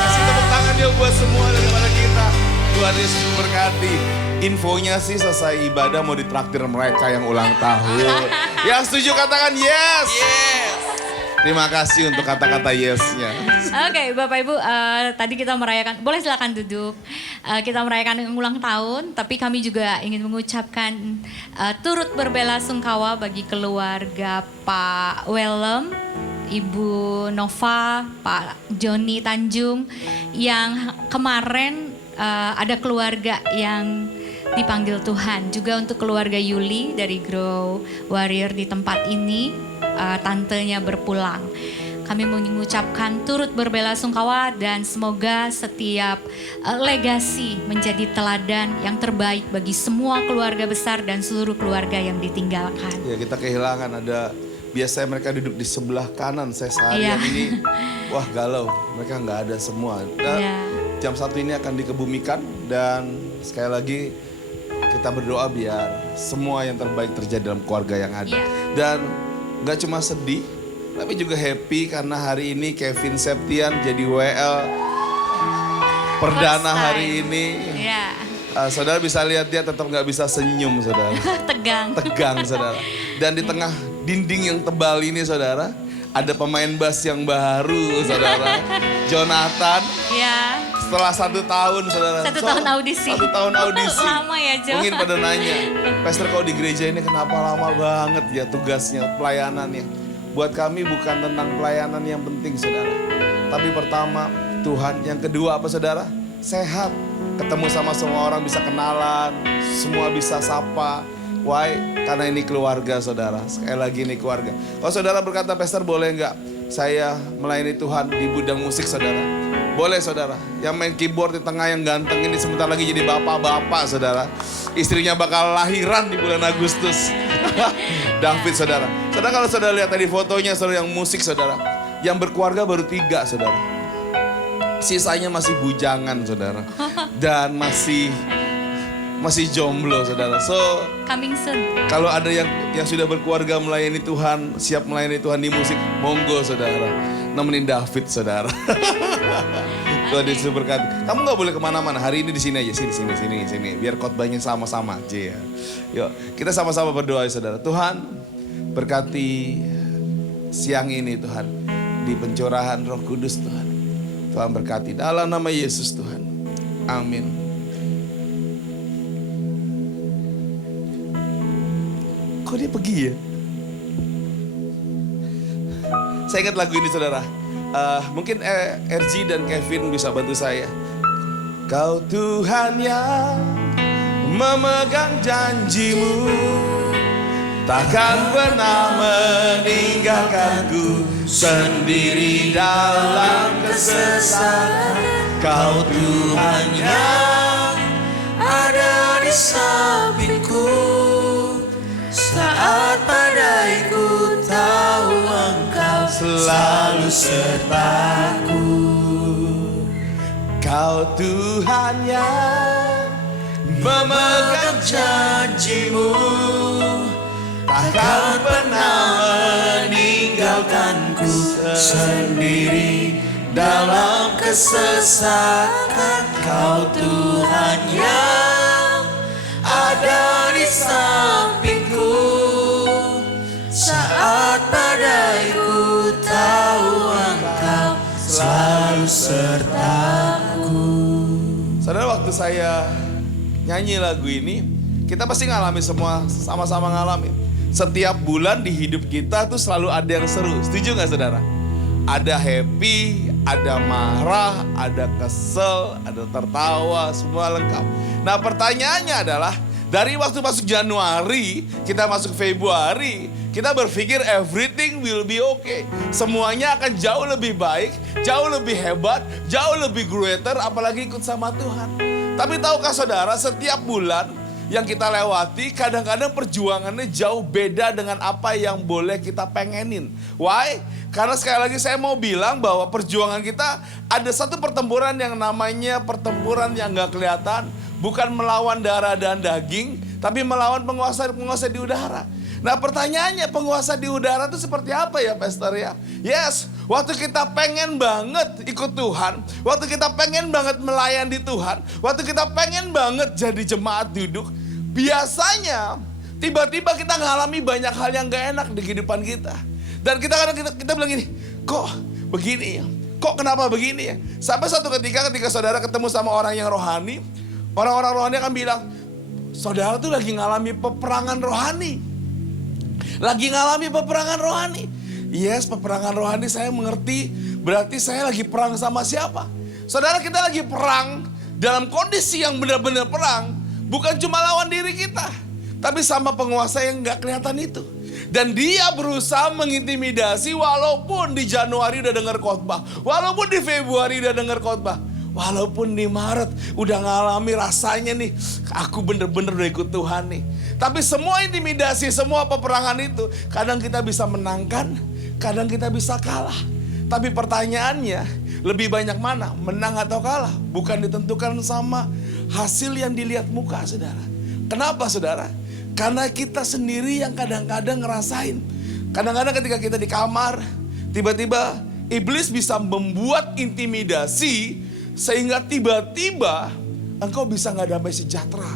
Kasih tepuk tangan yuk buat semua daripada kita. Tuhan Yesus memberkati. Infonya sih selesai ibadah mau ditraktir mereka yang ulang tahun. Yang setuju katakan yes. Terima kasih untuk kata-kata yes-nya. Oke, Bapak Ibu, tadi kita merayakan, boleh silakan duduk. Kita merayakan ulang tahun, tapi kami juga ingin mengucapkan turut berbelasungkawa bagi keluarga Pak Wellem, Ibu Nova, Pak Joni Tanjung, yang kemarin ada keluarga yang dipanggil Tuhan. Juga untuk keluarga Yuli dari Grow Warrior di tempat ini, tantenya berpulang. Kami mengucapkan turut berbelasungkawa dan semoga setiap legasi menjadi teladan yang terbaik bagi semua keluarga besar dan seluruh keluarga yang ditinggalkan. Ya kita kehilangan ada, biasanya mereka duduk di sebelah kanan saya seharian ini. Wah galau, mereka nggak ada semua. Dan jam 1 ini akan dikebumikan dan sekali lagi kita berdoa biar semua yang terbaik terjadi dalam keluarga yang ada. Dan gak cuma sedih, tapi juga happy karena hari ini Kevin Septian jadi WL perdana hari ini. Saudara bisa lihat dia tetap gak bisa senyum saudara. Tegang saudara. Dan di tengah dinding yang tebal ini saudara, ada pemain bass yang baru saudara. Jonathan. Setelah 1 tahun, saudara. 1 tahun audisi. 1 tahun audisi. Lama ya, Jo. Mungkin pada nanya, Pastor kok di gereja ini kenapa lama banget ya tugasnya, pelayanannya. Buat kami bukan tentang pelayanan yang penting, saudara. Tapi pertama, Tuhan. Yang kedua apa, saudara? Sehat. Ketemu sama semua orang, bisa kenalan, semua bisa sapa. Why? Karena ini keluarga, saudara. Sekali lagi ini keluarga. Kalau saudara berkata, Pastor boleh nggak saya melayani Tuhan di bidang musik, saudara? Boleh, saudara. Yang main keyboard di tengah yang ganteng ini sebentar lagi jadi bapak-bapak, saudara. Istrinya bakal lahiran di bulan Agustus. David, saudara. Saudara, kalau saudara lihat tadi fotonya, saudara, yang musik, saudara. Yang berkeluarga baru 3, saudara. Sisanya masih bujangan, saudara. Dan masih jomblo, saudara. So, coming soon. kalau ada yang sudah berkeluarga melayani Tuhan, siap melayani Tuhan di musik, monggo, saudara. Nemenin David, saudara. Tuhan Yesus berkati. Kamu nggak boleh kemana-mana. Hari ini di sini aja, sini. Biar khotbahnya sama-sama aja ya. Yuk, kita sama-sama berdoa, saudara. Tuhan, berkati siang ini, Tuhan, di pencurahan Roh Kudus, Tuhan. Tuhan berkati dalam nama Yesus, Tuhan. Amin. Kok dia pergi ya? Saya ingat lagu ini, saudara. Mungkin RG dan Kevin bisa bantu saya. Kau Tuhan yang memegang janjimu, takkan pernah meninggalkanku sendiri dalam kesesakan. Kau Tuhan yang ada di sampingku saat badaiku, tahu Engkau selalu sertaku. Kau Tuhan yang memegang janjimu, takkan pernah meninggalkanku sendiri dalam kesesakan. Kau Tuhan yang ada di sampingku saat badaiku, tahu Engkau selalu sertaku. Saudara, waktu saya nyanyi lagu ini, kita pasti ngalami semua, sama-sama ngalamin. Setiap bulan di hidup kita tuh selalu ada yang seru. Setuju gak, saudara? Ada happy, ada marah, ada kesel, ada tertawa, semua lengkap. Nah, pertanyaannya adalah, dari waktu masuk Januari, kita masuk Februari, kita berpikir everything will be okay. Semuanya akan jauh lebih baik, jauh lebih hebat, jauh lebih greater, apalagi ikut sama Tuhan. Tapi tahukah saudara, setiap bulan yang kita lewati, kadang-kadang perjuangannya jauh beda dengan apa yang boleh kita pengenin. Why? Karena sekali lagi saya mau bilang bahwa perjuangan kita ada satu pertempuran yang namanya pertempuran yang gak kelihatan. Bukan melawan darah dan daging, tapi melawan penguasa di udara. Nah, pertanyaannya, penguasa di udara itu seperti apa ya, Pastor ya? Yes, waktu kita pengen banget ikut Tuhan, waktu kita pengen banget melayani Tuhan, waktu kita pengen banget jadi jemaat duduk, biasanya tiba-tiba kita ngalami banyak hal yang gak enak di kehidupan kita. Dan kita bilang gini, kok begini ya? Kok kenapa begini ya? Sampai suatu ketika saudara ketemu sama orang yang rohani, orang-orang rohani akan bilang, saudara tuh lagi ngalami peperangan rohani. Lagi ngalami peperangan rohani. Yes, peperangan rohani saya mengerti. Berarti saya lagi perang sama siapa? Saudara, kita lagi perang dalam kondisi yang benar-benar perang. Bukan cuma lawan diri kita, tapi sama penguasa yang gak kelihatan itu. Dan dia berusaha mengintimidasi walaupun di Januari udah dengar khotbah. Walaupun di Februari udah dengar khotbah. Walaupun di Maret udah ngalami rasanya nih, aku bener-bener udah ikut Tuhan nih. Tapi semua intimidasi, semua peperangan itu, kadang kita bisa menangkan, kadang kita bisa kalah. Tapi pertanyaannya, lebih banyak mana? Menang atau kalah? Bukan ditentukan sama hasil yang dilihat muka, saudara. Kenapa, saudara? Karena kita sendiri yang kadang-kadang ngerasain. Kadang-kadang ketika kita di kamar, tiba-tiba iblis bisa membuat intimidasi, sehingga tiba-tiba engkau bisa gak damai sejahtera.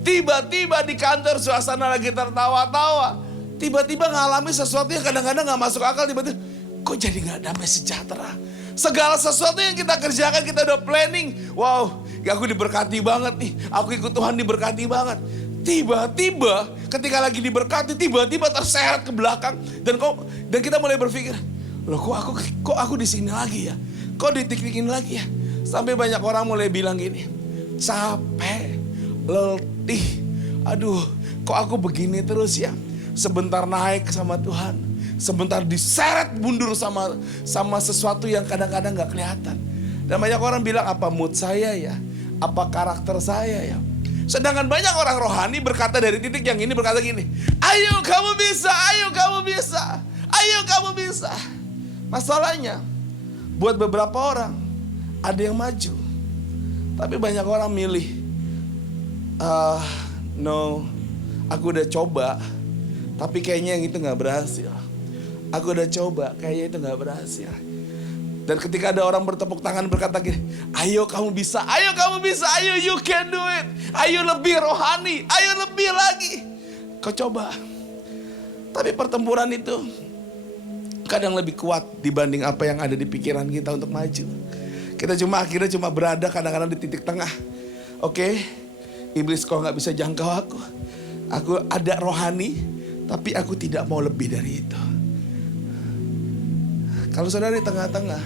Tiba-tiba di kantor suasana lagi tertawa-tawa, tiba-tiba ngalami sesuatu yang kadang-kadang gak masuk akal, tiba-tiba kok jadi gak damai sejahtera. Segala sesuatu yang kita kerjakan, kita udah planning. Wow, aku diberkati banget nih. Aku ikut Tuhan diberkati banget. Tiba-tiba ketika lagi diberkati, tiba-tiba terseret ke belakang. Dan kita mulai berpikir, loh kok aku di sini lagi ya? Kok di titik ini lagi ya? Sampai banyak orang mulai bilang gini, capek, letih. Aduh, kok aku begini terus ya? Sebentar naik sama Tuhan, sebentar diseret mundur sama sesuatu yang kadang-kadang gak kelihatan. Dan banyak orang bilang, apa mood saya ya? Apa karakter saya ya? Sedangkan banyak orang rohani berkata dari titik yang ini, berkata gini, ayo kamu bisa, ayo kamu bisa, ayo kamu bisa. Masalahnya, buat beberapa orang, ada yang maju. Tapi banyak orang milih, no, aku udah coba, tapi kayaknya yang itu gak berhasil. Aku udah coba, kayaknya itu gak berhasil. Dan ketika ada orang bertepuk tangan berkata gini, ayo kamu bisa, ayo you can do it. Ayo lebih rohani, ayo lebih lagi. Kau coba. Tapi pertempuran itu kadang lebih kuat dibanding apa yang ada di pikiran kita untuk maju. Kita akhirnya cuma berada kadang-kadang di titik tengah. Oke, iblis kau gak bisa jangkau aku. Aku ada rohani, tapi aku tidak mau lebih dari itu. Kalau saudara di tengah-tengah,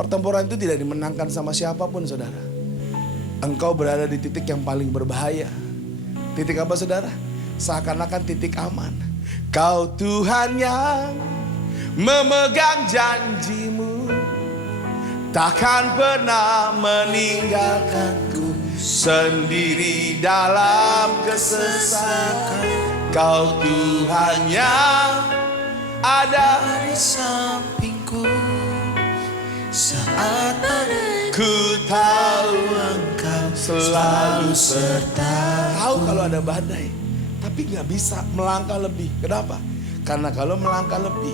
pertempuran itu tidak dimenangkan sama siapapun saudara. Engkau berada di titik yang paling berbahaya. Titik apa saudara? Seakan-akan titik aman. Kau Tuhan yang memegang janjimu, takkan pernah meninggalkanku sendiri dalam kesesakan. Kau Tuhan yang ada di sampingku saat ku tahu Engkau selalu serta. Tahu kalau ada badai, tapi gak bisa melangkah lebih. Kenapa? Karena kalau melangkah lebih,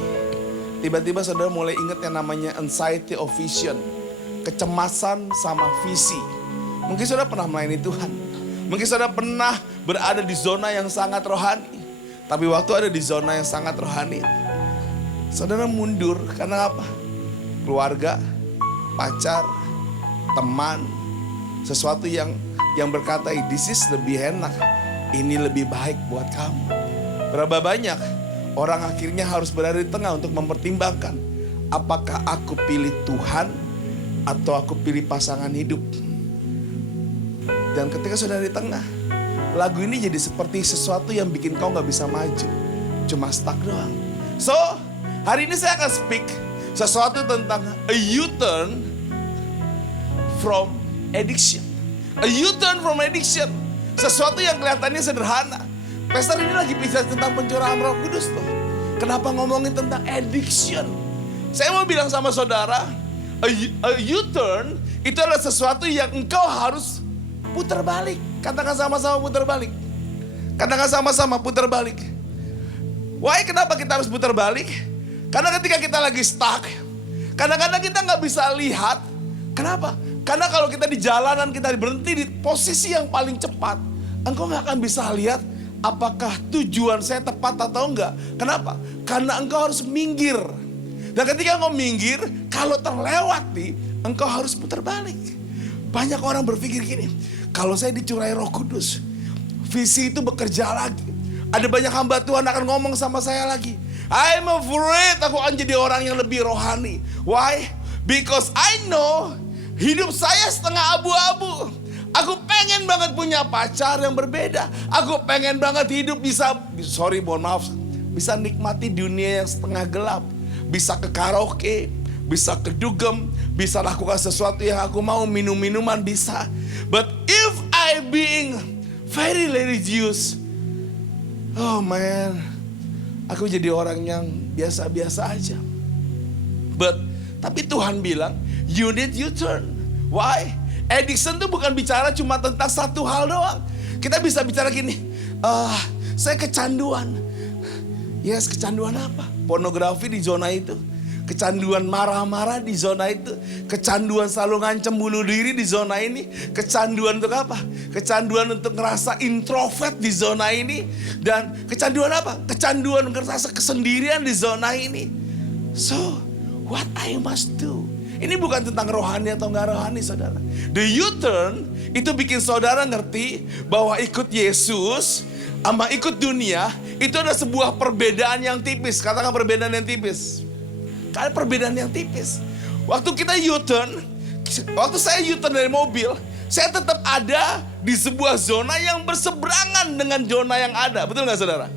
tiba-tiba saudara mulai ingat yang namanya anxiety of vision. Kecemasan sama visi. Mungkin saudara pernah melayani Tuhan. Mungkin saudara pernah berada di zona yang sangat rohani. Tapi waktu ada di zona yang sangat rohani, saudara mundur karena apa? Keluarga, pacar, teman, sesuatu yang berkata, this is lebih enak, ini lebih baik buat kamu. Berapa banyak orang akhirnya harus berada di tengah untuk mempertimbangkan, apakah aku pilih Tuhan atau aku pilih pasangan hidup. Dan ketika saudara di tengah, lagu ini jadi seperti sesuatu yang bikin kau gak bisa maju, cuma stuck doang. So, hari ini saya akan speak sesuatu tentang a U-turn from addiction. A U-turn from addiction. Sesuatu yang kelihatannya sederhana. Pastor ini lagi bicara tentang pencurahan Roh Kudus tuh. Kenapa ngomongin tentang addiction? Saya mau bilang sama saudara, a U-turn itu adalah sesuatu yang engkau harus putar balik. Katakan sama-sama putar balik. Katakan sama-sama putar balik. Why? Kenapa kita harus putar balik? Karena ketika kita lagi stuck, kadang-kadang kita gak bisa lihat. Kenapa? Karena kalau kita di jalanan, kita berhenti di posisi yang paling cepat, engkau gak akan bisa lihat apakah tujuan saya tepat atau enggak. Kenapa? Karena engkau harus minggir. Dan ketika engkau minggir, kalau terlewati, engkau harus putar balik. Banyak orang berpikir gini, kalau saya dicurai Roh Kudus, visi itu bekerja lagi. Ada banyak hamba Tuhan akan ngomong sama saya lagi. I'm afraid aku akan jadi orang yang lebih rohani. Why? Because I know hidup saya setengah abu-abu. Aku pengen banget punya pacar yang berbeda. Aku pengen banget hidup bisa nikmati dunia yang setengah gelap. Bisa ke karaoke, bisa ke dugem, bisa lakukan sesuatu yang aku mau, minum-minuman bisa. But if I being very religious, oh man, aku jadi orang yang biasa-biasa aja. Tapi Tuhan bilang, you need U-turn. Why? Addiction itu bukan bicara cuma tentang satu hal doang. Kita bisa bicara gini, saya kecanduan. Yes, kecanduan apa? Pornografi di zona itu. Kecanduan marah-marah di zona itu. Kecanduan selalu ngancem bunuh diri di zona ini. Kecanduan untuk apa? Kecanduan untuk ngerasa introvert di zona ini. Dan kecanduan apa? Kecanduan ngerasa kesendirian di zona ini. So, what I must do? Ini bukan tentang rohani atau nggak rohani, saudara. The U-turn itu bikin saudara ngerti bahwa ikut Yesus sama ikut dunia itu ada sebuah perbedaan yang tipis. Katakan perbedaan yang tipis. Kalian perbedaan yang tipis. Waktu kita U-turn, waktu saya U-turn dari mobil, saya tetap ada di sebuah zona yang berseberangan dengan zona yang ada. Betul nggak, saudara?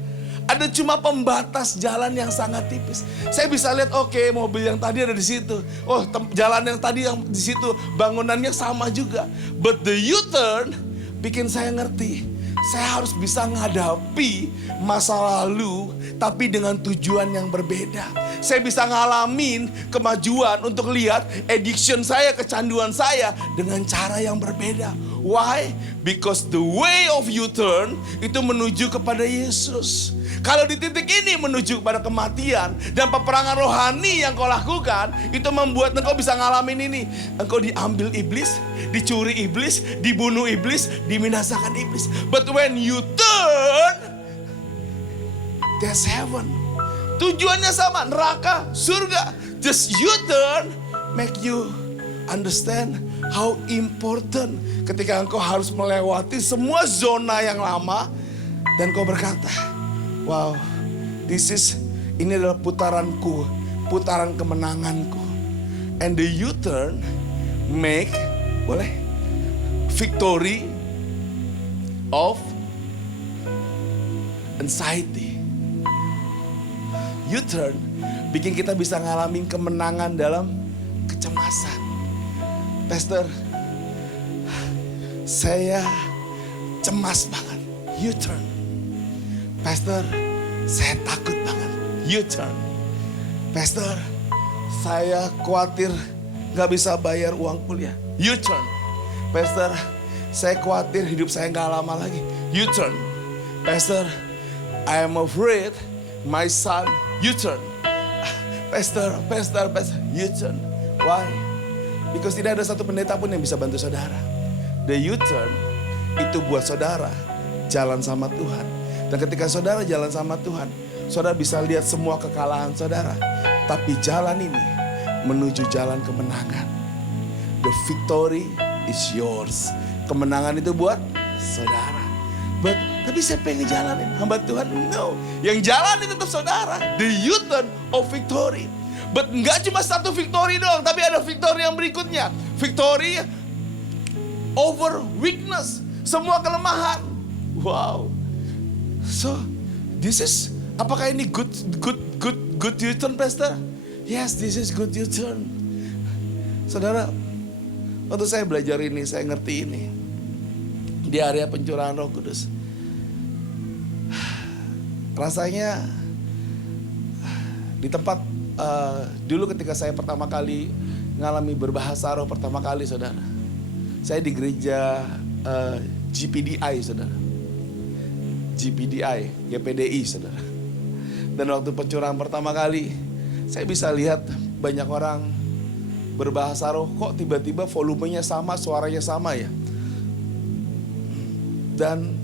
Ada cuma pembatas jalan yang sangat tipis. Saya bisa lihat, oke, mobil yang tadi ada di situ. Oh, jalan yang tadi yang di situ bangunannya sama juga. But the U-turn bikin saya ngerti, saya harus bisa menghadapi masa lalu tapi dengan tujuan yang berbeda. Saya bisa ngalamin kemajuan untuk lihat addiction saya, kecanduan saya dengan cara yang berbeda. Why? Because the way of U-turn itu menuju kepada Yesus. Kalau di titik ini menuju kepada kematian dan peperangan rohani yang kau lakukan, itu membuat engkau bisa ngalamin ini. Engkau diambil iblis, dicuri iblis, dibunuh iblis, diminasakan iblis. But when you turn, there's heaven. Tujuannya sama, neraka, surga. Just you turn, make you understand how important ketika engkau harus melewati semua zona yang lama dan kau berkata, wow, ini adalah putaranku, putaran kemenanganku. And the U-turn make, boleh, victory of anxiety. U-turn bikin kita bisa ngalamin kemenangan dalam kecemasan. Pastor, saya cemas banget. U-turn. Pastor, saya takut banget. U-turn. Pastor, saya khawatir gak bisa bayar uang kuliah. U-turn. Pastor, saya khawatir hidup saya gak lama lagi. U-turn. Pastor, I am afraid my son. U-turn. Pastor, U-turn. Why? Because tidak ada satu pendeta pun yang bisa bantu saudara. The U-turn itu buat saudara jalan sama Tuhan. Dan ketika saudara jalan sama Tuhan, saudara bisa lihat semua kekalahan saudara. Tapi jalan ini menuju jalan kemenangan. The victory is yours. Kemenangan itu buat saudara. Tapi siapa yang ngejalanin? Hamba Tuhan? No. Yang jalan itu tetap saudara. The U-turn of victory. But nggak cuma satu victory doang, tapi ada victory yang berikutnya. Victory over weakness. Semua kelemahan. Wow. So, this is, apakah ini good U-turn, Pastor? Yes, this is good U-turn. Saudara, waktu saya belajar ini, saya ngerti ini. Di area pencurahan Roh Kudus. Rasanya di tempat dulu ketika saya pertama kali ngalami berbahasa roh pertama kali, saudara. Saya di gereja GPDI, saudara. GPDI, saudara. Dan waktu pencurahan pertama kali, saya bisa lihat banyak orang berbahasa roh, kok tiba-tiba volumenya sama, suaranya sama ya. Dan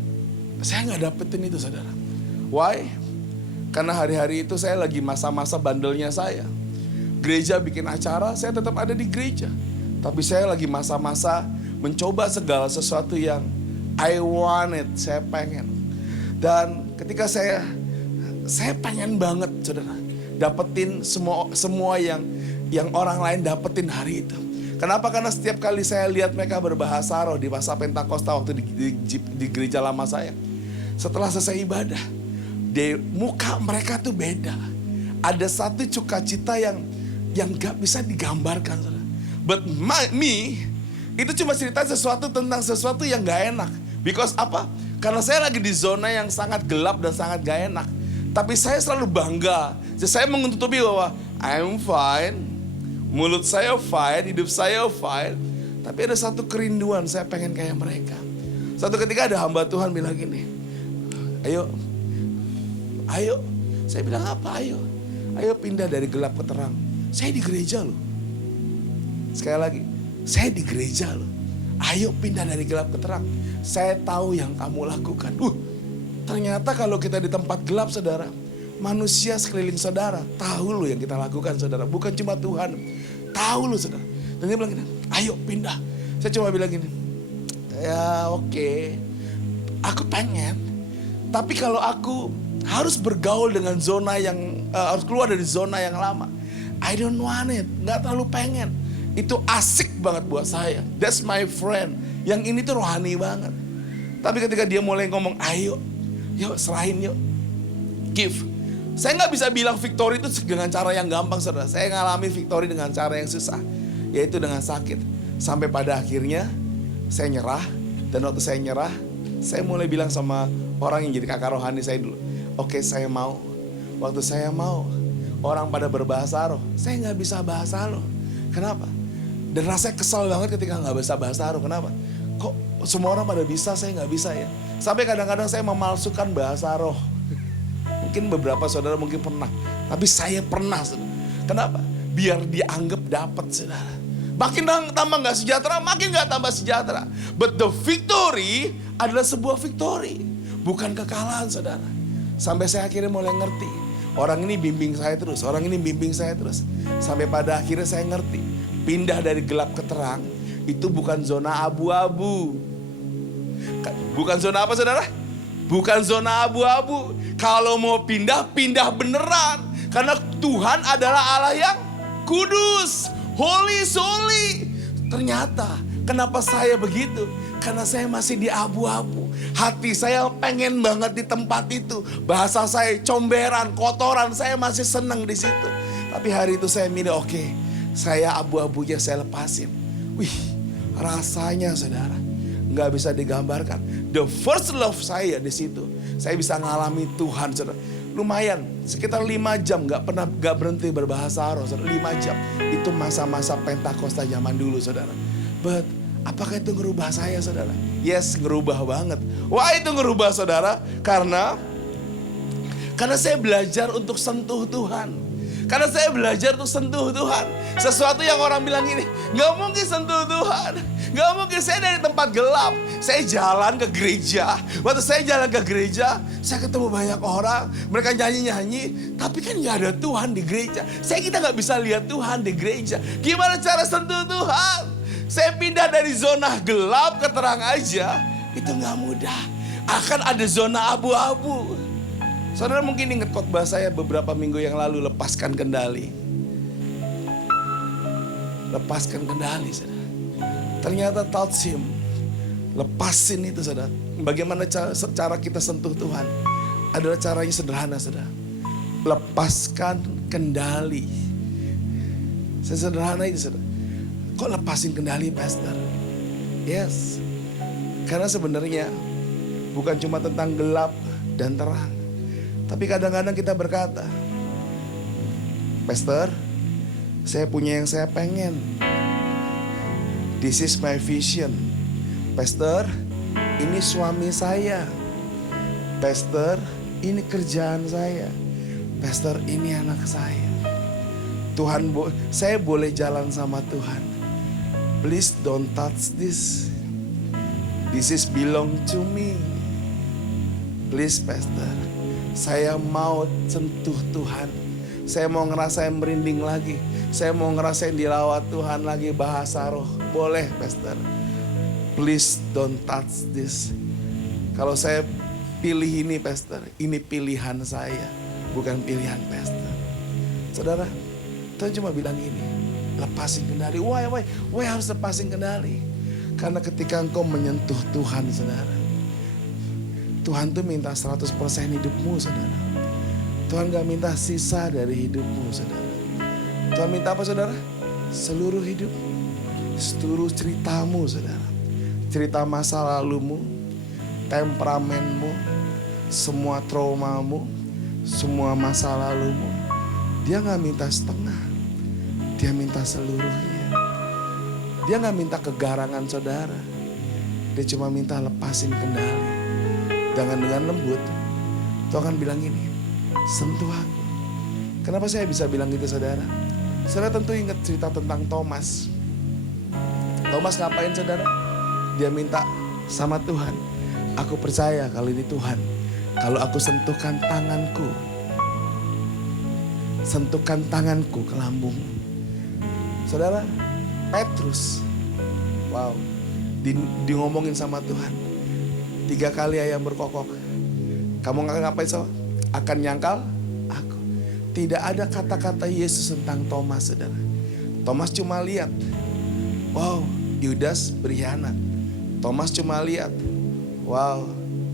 saya nggak dapetin itu, saudara. Why? Karena hari-hari itu saya lagi masa-masa bandelnya saya. Gereja bikin acara, saya tetap ada di gereja. Tapi saya lagi masa-masa mencoba segala sesuatu yang I want it, saya pengen. Dan ketika saya pengen banget, saudara, dapetin semua yang orang lain dapetin hari itu. Kenapa? Karena setiap kali saya lihat mereka berbahasa roh di masa Pentakosta waktu di gereja lama saya. Setelah selesai ibadah, muka mereka tuh beda. Ada satu sukacita yang gak bisa digambarkan. But me, itu cuma cerita sesuatu tentang sesuatu yang gak enak. Because apa? Karena saya lagi di zona yang sangat gelap dan sangat gak enak. Tapi saya selalu bangga. Saya menutupi bahwa I'm fine. Mulut saya fine, hidup saya fine. Tapi ada satu kerinduan, saya pengen kayak mereka. Satu ketika ada hamba Tuhan bilang gini, ayo. Saya bilang apa? Ayo pindah dari gelap ke terang. Saya di gereja loh. Sekali lagi, saya di gereja loh. Ayo pindah dari gelap ke terang. Saya tahu yang kamu lakukan. Ternyata kalau kita di tempat gelap, saudara, manusia sekeliling saudara tahu loh yang kita lakukan, saudara. Bukan cuma Tuhan. Tahu loh, saudara. Dan dia bilang gini, ayo pindah. Saya cuma bilang gini, ya oke, aku pengen. Tapi kalau aku harus bergaul dengan zona yang, harus keluar dari zona yang lama, I don't want it, gak terlalu pengen. Itu asik banget buat saya. That's my friend. Yang ini tuh rohani banget. Tapi ketika dia mulai ngomong, ayo, yuk serahin yuk, give. Saya gak bisa bilang victory itu dengan cara yang gampang, saudara. Saya ngalami victory dengan cara yang susah, yaitu dengan sakit. Sampai pada akhirnya saya nyerah. Dan waktu saya nyerah, saya mulai bilang sama orang yang jadi kakak rohani saya dulu, oke, saya mau. Waktu saya mau, orang pada berbahasa roh, saya gak bisa bahasa roh. Kenapa? Dan rasanya kesal banget ketika gak bisa bahasa roh. Kenapa? Kok semua orang pada bisa, saya gak bisa ya. Sampai kadang-kadang saya memalsukan bahasa roh. Mungkin beberapa saudara mungkin pernah, tapi saya pernah, saudara. Kenapa? Biar dianggap dapat, saudara. Makin tambah gak sejahtera, makin gak tambah sejahtera. But the victory adalah sebuah victory, bukan kekalahan, saudara. Sampai saya akhirnya mulai ngerti. Orang ini bimbing saya terus, orang ini bimbing saya terus. Sampai pada akhirnya saya ngerti, pindah dari gelap ke terang itu bukan zona abu-abu. Bukan zona apa, saudara? Bukan zona abu-abu. Kalau mau pindah, pindah beneran. Karena Tuhan adalah Allah yang kudus, holy, holy. Ternyata kenapa saya begitu? Karena saya masih di abu-abu. Hati saya pengen banget di tempat itu. Bahasa saya comberan, kotoran, saya masih senang di situ. Tapi hari itu saya milih, oke, saya abu-abunya saya lepasin. Wih, rasanya, saudara, nggak bisa digambarkan. The first love saya di situ, saya bisa ngalami Tuhan, saudara. Lumayan, sekitar 5 jam nggak berhenti berbahasa roh, saudara. 5 jam, itu masa-masa Pentakosta zaman dulu, saudara. But apakah itu ngerubah saya, saudara? Yes, ngerubah banget. Wah, itu ngerubah, saudara, karena saya belajar untuk sentuh Tuhan. Karena saya belajar untuk sentuh Tuhan. Sesuatu yang orang bilang gini, gak mungkin sentuh Tuhan. Gak mungkin, saya dari tempat gelap. Saya jalan ke gereja. Waktu saya jalan ke gereja, saya ketemu banyak orang. Mereka nyanyi-nyanyi, tapi kan gak ada Tuhan di gereja. Kita gak bisa lihat Tuhan di gereja. Gimana cara sentuh Tuhan? Saya pindah dari zona gelap ke terang aja, itu gak mudah. Akan ada zona abu-abu. Saudara mungkin ingat khotbah saya beberapa minggu yang lalu, lepaskan kendali. Lepaskan kendali, saudara. Ternyata touch him. Lepasin itu, saudara. Bagaimana cara kita sentuh Tuhan? Adalah caranya sederhana, saudara. Lepaskan kendali. Sesederhana itu, saudara. Kok lepasin kendali, pastor? Yes. Karena sebenarnya bukan cuma tentang gelap dan terang. Tapi kadang-kadang kita berkata, pastor, saya punya yang saya pengen. This is my vision. Pastor, ini suami saya. Pastor, ini kerjaan saya. Pastor, ini anak saya. Tuhan, saya boleh jalan sama Tuhan. Please don't touch this. This is belong to me. Please, pastor. Saya mau sentuh Tuhan. Saya mau ngerasain merinding lagi. Saya mau ngerasain dilawat Tuhan lagi, bahasa roh. Boleh, pastor. Please don't touch this. Kalau saya pilih ini, pastor, ini pilihan saya, bukan pilihan pastor. Saudara, Tuhan cuma bilang ini, lepasin kendali. Why harus lepasin kendali? Karena ketika engkau menyentuh Tuhan, saudara, Tuhan tuh minta 100% hidupmu, saudara. Tuhan gak minta sisa dari hidupmu, saudara. Tuhan minta apa, saudara? Seluruh hidupmu. Seluruh ceritamu, saudara. Cerita masa lalumu, temperamenmu, semua traumamu, semua masa lalumu. Dia gak minta setengah. Dia minta seluruhnya. Dia gak minta kegarangan, saudara. Dia cuma minta lepasin kendali. Dengan lembut, Tuhan akan bilang ini, sentuh aku. Kenapa saya bisa bilang gitu, saudara? Saudara tentu ingat cerita tentang Thomas. Thomas ngapain, saudara? Dia minta sama Tuhan, aku percaya kalau ini Tuhan. Kalau aku sentuhkan tanganku ke lambung. Saudara, Petrus, wow, di ngomongin sama Tuhan. 3 kali ayam berkokok. Kamu ngapain sama? Akan nyangkal aku. Tidak ada kata-kata Yesus tentang Thomas, saudara. Thomas cuma lihat, wow, Yudas berkhianat. Thomas cuma lihat, wow,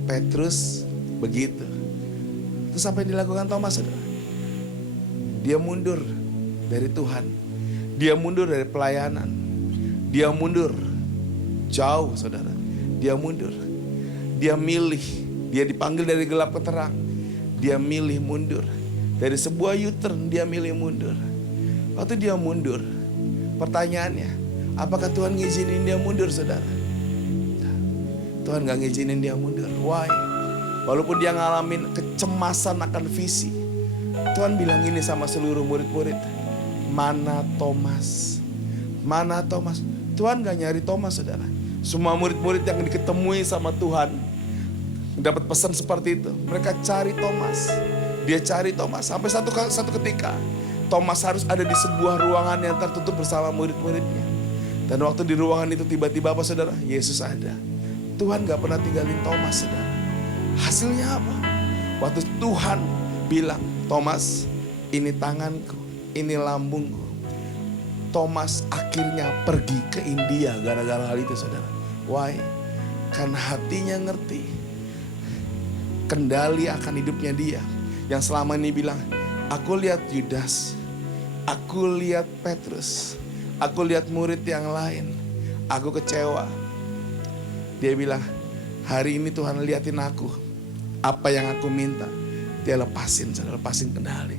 Petrus begitu. Terus apa yang dilakukan Thomas, saudara? Dia mundur dari Tuhan. Dia mundur dari pelayanan. Dia mundur jauh, saudara. Dia mundur. Dia milih. Dia dipanggil dari gelap ke terang. Dia milih mundur. Dari sebuah U-turn dia milih mundur. Waktu dia mundur, pertanyaannya, apakah Tuhan ngizinin dia mundur, saudara? Tuhan gak ngizinin dia mundur. Why? Walaupun dia ngalamin kecemasan akan visi, Tuhan bilang ini sama seluruh murid-murid, mana Thomas? Mana Thomas? Tuhan gak nyari Thomas, saudara. Semua murid-murid yang diketemui sama Tuhan dapat pesan seperti itu. Mereka cari Thomas. Dia cari Thomas. Sampai satu ketika Thomas harus ada di sebuah ruangan yang tertutup bersama murid-muridnya. Dan waktu di ruangan itu tiba-tiba apa, saudara? Yesus ada. Tuhan gak pernah tinggalin Thomas, saudara. Hasilnya apa? Waktu Tuhan bilang, Thomas, ini tanganku, ini lambungku. Thomas akhirnya pergi ke India gara-gara hal itu, saudara. Why? Karena hatinya ngerti kendali akan hidupnya dia. Yang selama ini bilang, aku lihat Yudas, aku lihat Petrus, aku lihat murid yang lain, aku kecewa. Dia bilang, hari ini Tuhan liatin aku, apa yang aku minta, dia lepasin, saudara, lepasin kendali.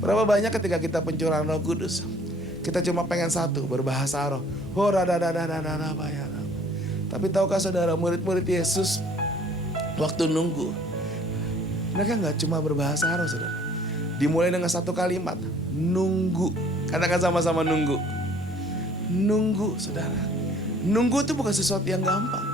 Berapa banyak ketika kita pencurahan Roh Kudus, kita cuma pengen satu, berbahasa roh. Tapi tahukah saudara, murid-murid Yesus waktu nunggu, mereka gak cuma berbahasa roh, saudara. Dimulai dengan satu kalimat, nunggu. Katakan sama-sama nunggu. Nunggu, saudara. Nunggu itu bukan sesuatu yang gampang.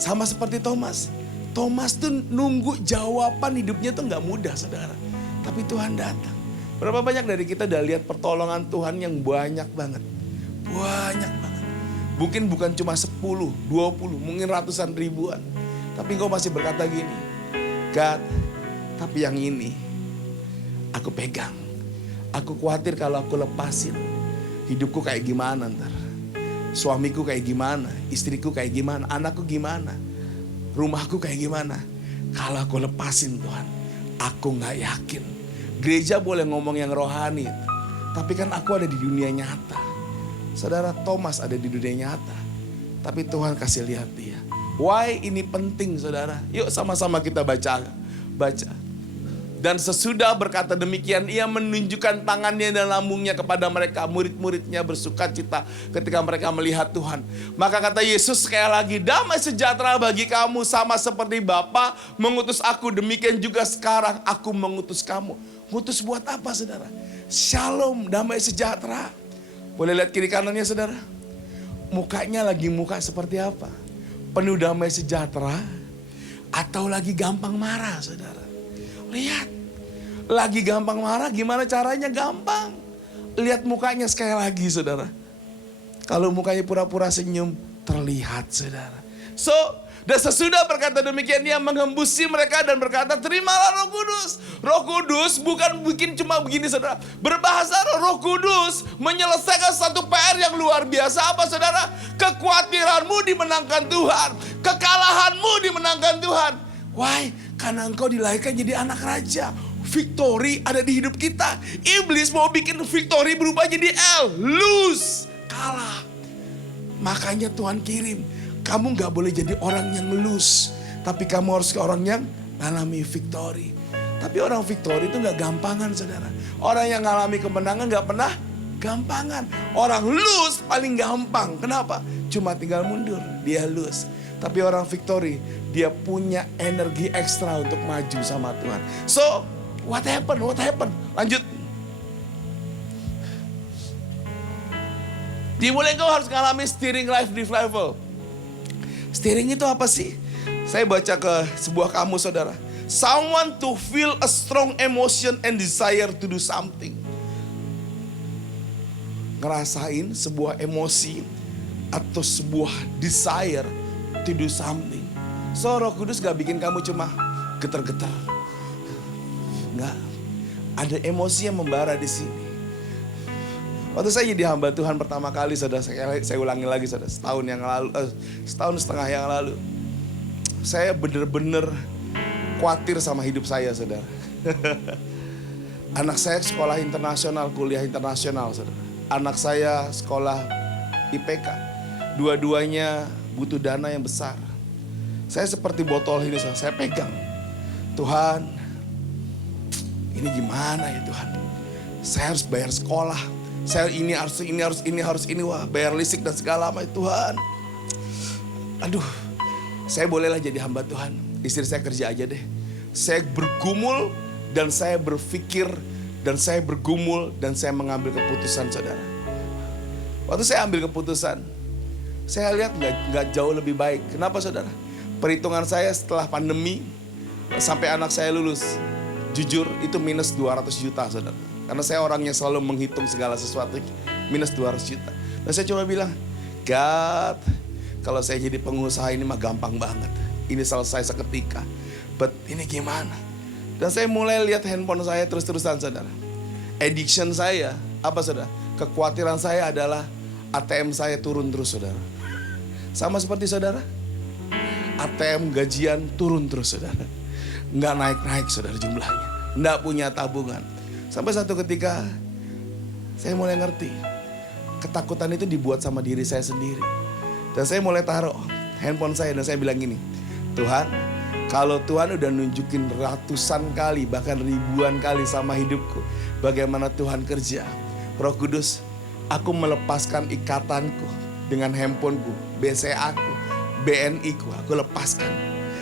Sama seperti Thomas. Thomas tuh nunggu jawaban hidupnya tuh gak mudah, saudara. Tapi Tuhan datang. Berapa banyak dari kita udah lihat pertolongan Tuhan yang banyak banget. Banyak banget. Mungkin bukan cuma 10, 20, mungkin ratusan ribuan. Tapi engkau masih berkata gini, God, tapi yang ini aku pegang. Aku khawatir kalau aku lepasin, hidupku kayak gimana ntar. Suamiku kayak gimana, istriku kayak gimana, anakku gimana, rumahku kayak gimana. Kalau aku lepasin Tuhan, aku gak yakin. Gereja boleh ngomong yang rohani, tapi kan aku ada di dunia nyata. Saudara, Thomas ada di dunia nyata, tapi Tuhan kasih lihat dia. Why ini penting, saudara? Yuk sama-sama kita baca. Dan sesudah berkata demikian, ia menunjukkan tangannya dan lambungnya kepada mereka. Murid-muridnya bersukacita ketika mereka melihat Tuhan. Maka kata Yesus sekali lagi, damai sejahtera bagi kamu, sama seperti Bapa mengutus aku, demikian juga sekarang aku mengutus kamu. Ngutus buat apa, saudara? Shalom, damai sejahtera. Boleh lihat kiri kanannya, saudara? Mukanya lagi muka seperti apa? Penuh damai sejahtera atau lagi gampang marah, saudara? Lihat, lagi gampang marah, gimana caranya? Gampang. Lihat mukanya sekali lagi, saudara. Kalau mukanya pura-pura senyum, terlihat, saudara. So, dan sesudah berkata demikian, dia mengembusi mereka dan berkata, terimalah Roh Kudus. Roh Kudus bukan bikin cuma begini, saudara. Berbahasa Roh Kudus menyelesaikan satu PR yang luar biasa. Apa, saudara? Kekhawatiranmu dimenangkan Tuhan. Kekalahanmu dimenangkan Tuhan. Why? Karena engkau dilahirkan jadi anak raja. Victory ada di hidup kita. Iblis mau bikin victory berubah jadi L. Lose. Kalah. Makanya Tuhan kirim. Kamu gak boleh jadi orang yang lose. Tapi kamu harus ke orang yang ngalami victory. Tapi orang victory itu gak gampangan, saudara. Orang yang ngalami kemenangan gak pernah gampangan. Orang lose paling gampang. Kenapa? Cuma tinggal mundur. Dia lose. Tapi orang victory, dia punya energi ekstra untuk maju sama Tuhan. So, what happened? What happened? Lanjut. Dimulai kau harus ngalami steering life revival. Steering itu apa sih? Saya baca ke sebuah kamus, saudara. Someone to feel a strong emotion and desire to do something. ngerasain sebuah emosi atau sebuah desire to do something. So Roh Kudus gak bikin kamu cuma getar-getar. Enggak. Ada emosi yang membara di sini. Waktu saya jadi hamba Tuhan pertama kali, saudara, saya ulangi lagi, saudara, setahun setengah yang lalu. Saya bener-bener khawatir sama hidup saya, saudara. Anak saya sekolah internasional, kuliah internasional, saudara. Anak saya sekolah IPK. Dua-duanya butuh dana yang besar. Saya seperti botol ini, saya pegang. Tuhan, ini gimana ya Tuhan? Saya harus bayar sekolah. Saya ini harus ini, wah, bayar listrik dan segala macam. Tuhan, aduh, saya bolehlah jadi hamba Tuhan. Istri saya kerja aja deh. Saya bergumul dan saya berpikir dan saya bergumul dan saya mengambil keputusan, saudara. Waktu saya ambil keputusan, saya lihat nggak jauh lebih baik. Kenapa, saudara? Perhitungan saya setelah pandemi sampai anak saya lulus, jujur itu minus 200 juta, saudara. Karena saya orang yang selalu menghitung segala sesuatu, minus 200 juta. Dan saya cuma bilang, God, kalau saya jadi pengusaha ini mah gampang banget. Ini selesai seketika. But ini gimana? Dan saya mulai lihat handphone saya terus-terusan, saudara. Addiction saya, apa saudara? Kekhawatiran saya adalah ATM saya turun terus, saudara. Sama seperti saudara. ATM gajian turun terus, saudara. Nggak naik-naik, saudara, jumlahnya. Nggak punya tabungan. Sampai satu ketika saya mulai ngerti. Ketakutan itu dibuat sama diri saya sendiri. Dan saya mulai taruh handphone saya dan saya bilang gini, Tuhan, kalau Tuhan udah nunjukin ratusan kali, bahkan ribuan kali sama hidupku, bagaimana Tuhan kerja. Roh Kudus, aku melepaskan ikatanku dengan handphoneku, BCA-ku, BNI-ku, aku lepaskan.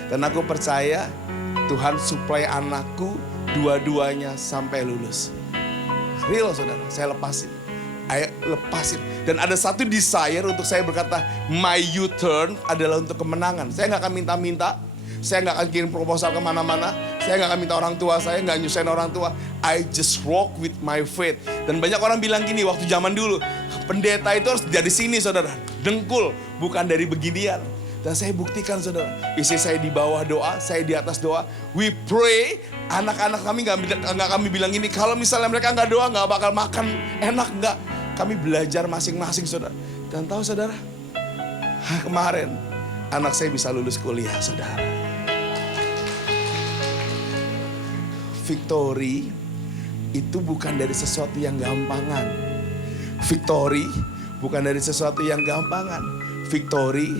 Dan aku percaya Tuhan supply anakku dua-duanya sampai lulus. Real, saudara, saya lepasin. Ayo lepasin. Dan ada satu desire untuk saya berkata, my U-turn adalah untuk kemenangan. Saya gak akan minta-minta. Saya gak akan kirim proposal kemana-mana. Saya gak akan minta orang tua saya, gak nyusahin orang tua. I just walk with my faith. Dan banyak orang bilang gini waktu zaman dulu, pendeta itu harus dari sini, saudara. Dengkul, bukan dari beginian. Dan saya buktikan, saudara. Istri saya di bawah doa, saya di atas doa. We pray. Anak-anak kami gak kami bilang gini, kalau misalnya mereka gak doa gak bakal makan enak, enggak. Kami belajar masing-masing, saudara. Dan tahu, saudara, kemarin anak saya bisa lulus kuliah, saudara. Victory itu bukan dari sesuatu yang gampangan. Victory bukan dari sesuatu yang gampangan. Victory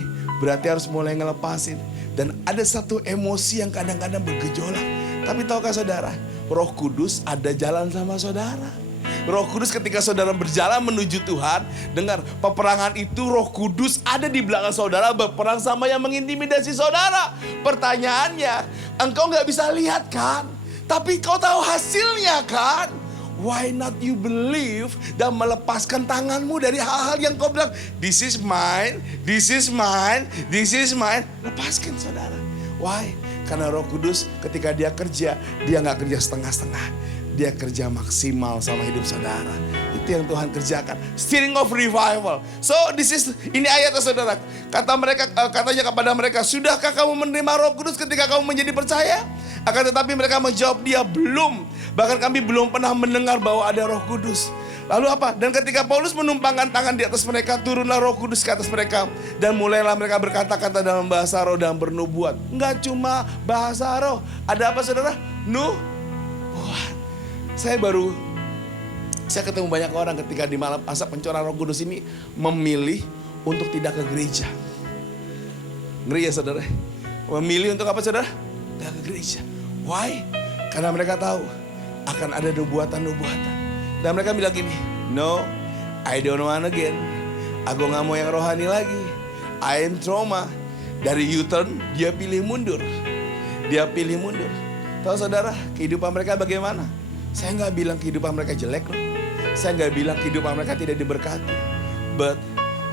berarti harus mulai ngelepasin. Dan ada satu emosi yang kadang-kadang bergejolak. Tapi tahukah saudara, Roh Kudus ada jalan sama saudara. Roh Kudus ketika saudara berjalan menuju Tuhan, dengar, peperangan itu Roh Kudus ada di belakang saudara berperang sama yang mengintimidasi saudara. Pertanyaannya, engkau gak bisa lihat kan? Tapi kau tahu hasilnya kan? Why not you believe dan melepaskan tanganmu dari hal-hal yang kau bilang, this is mine, this is mine, this is mine. Lepaskan, saudara. Why? Karena Roh Kudus ketika dia kerja, dia gak kerja setengah-setengah. Dia kerja maksimal sama hidup saudara. Itu yang Tuhan kerjakan. Stirring of revival. So ini ayatnya, saudara. Katanya kepada mereka, sudahkah kamu menerima Roh Kudus ketika kamu menjadi percaya? Akan tetapi mereka menjawab dia, belum. Bahkan kami belum pernah mendengar bahwa ada Roh Kudus. Lalu apa? Dan ketika Paulus menumpangkan tangan di atas mereka, turunlah Roh Kudus ke atas mereka. Dan mulailah mereka berkata-kata dalam bahasa roh dan bernubuat. Enggak cuma bahasa roh. Ada apa, saudara? Nubuat. Saya ketemu banyak orang ketika di malam masa pencurahan Roh Kudus ini memilih untuk tidak ke gereja. Ngeri ya, saudara? Memilih untuk apa, saudara? Tidak ke gereja. Why? Karena mereka tahu akan ada nubuatan-nubuatan. Dan mereka bilang gini, no, I don't want again. Aku gak mau yang rohani lagi. I am trauma. Dari U-turn, dia pilih mundur. Dia pilih mundur. Tahu, saudara, kehidupan mereka bagaimana? Saya gak bilang kehidupan mereka jelek loh. Saya gak bilang kehidupan mereka tidak diberkati. But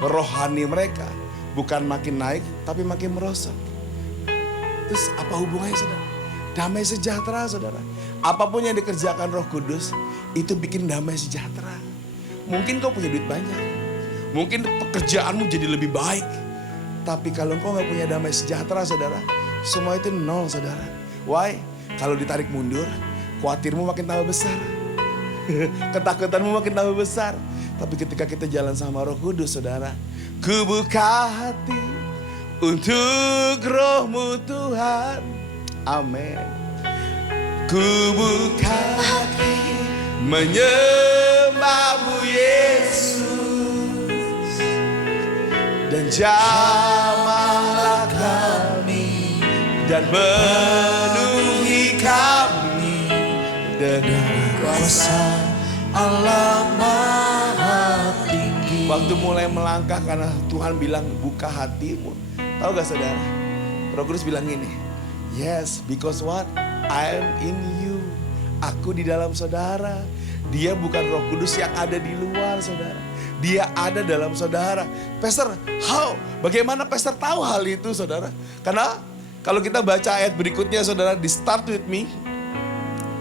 rohani mereka bukan makin naik, tapi makin merosot. Terus apa hubungannya, saudara? Damai sejahtera, saudara. Apapun yang dikerjakan Roh Kudus, itu bikin damai sejahtera. Mungkin kau punya duit banyak. Mungkin pekerjaanmu jadi lebih baik. Tapi kalau kau gak punya damai sejahtera saudara, semua itu nol saudara. Why? Kalau ditarik mundur, khawatirmu makin tambah besar. Ketakutanmu makin tambah besar. Tapi ketika kita jalan sama Roh Kudus saudara, ku buka hati untuk Roh-Mu Tuhan. Amin. Ku buka hati menyembah-Mu Yesus, dan jamahlah kami dan penuhi kami dengan kuasa Allah Maha Tinggi. Waktu mulai melangkah karena Tuhan bilang buka hatimu. Tahu gak saudara? Roh Kudus bilang gini, yes, because what? I am in you. Aku di dalam saudara. Dia bukan Roh Kudus yang ada di luar saudara. Dia ada dalam saudara. Pastor, how? Bagaimana Pastor tahu hal itu saudara? Karena kalau kita baca ayat berikutnya saudara, di Start With Me.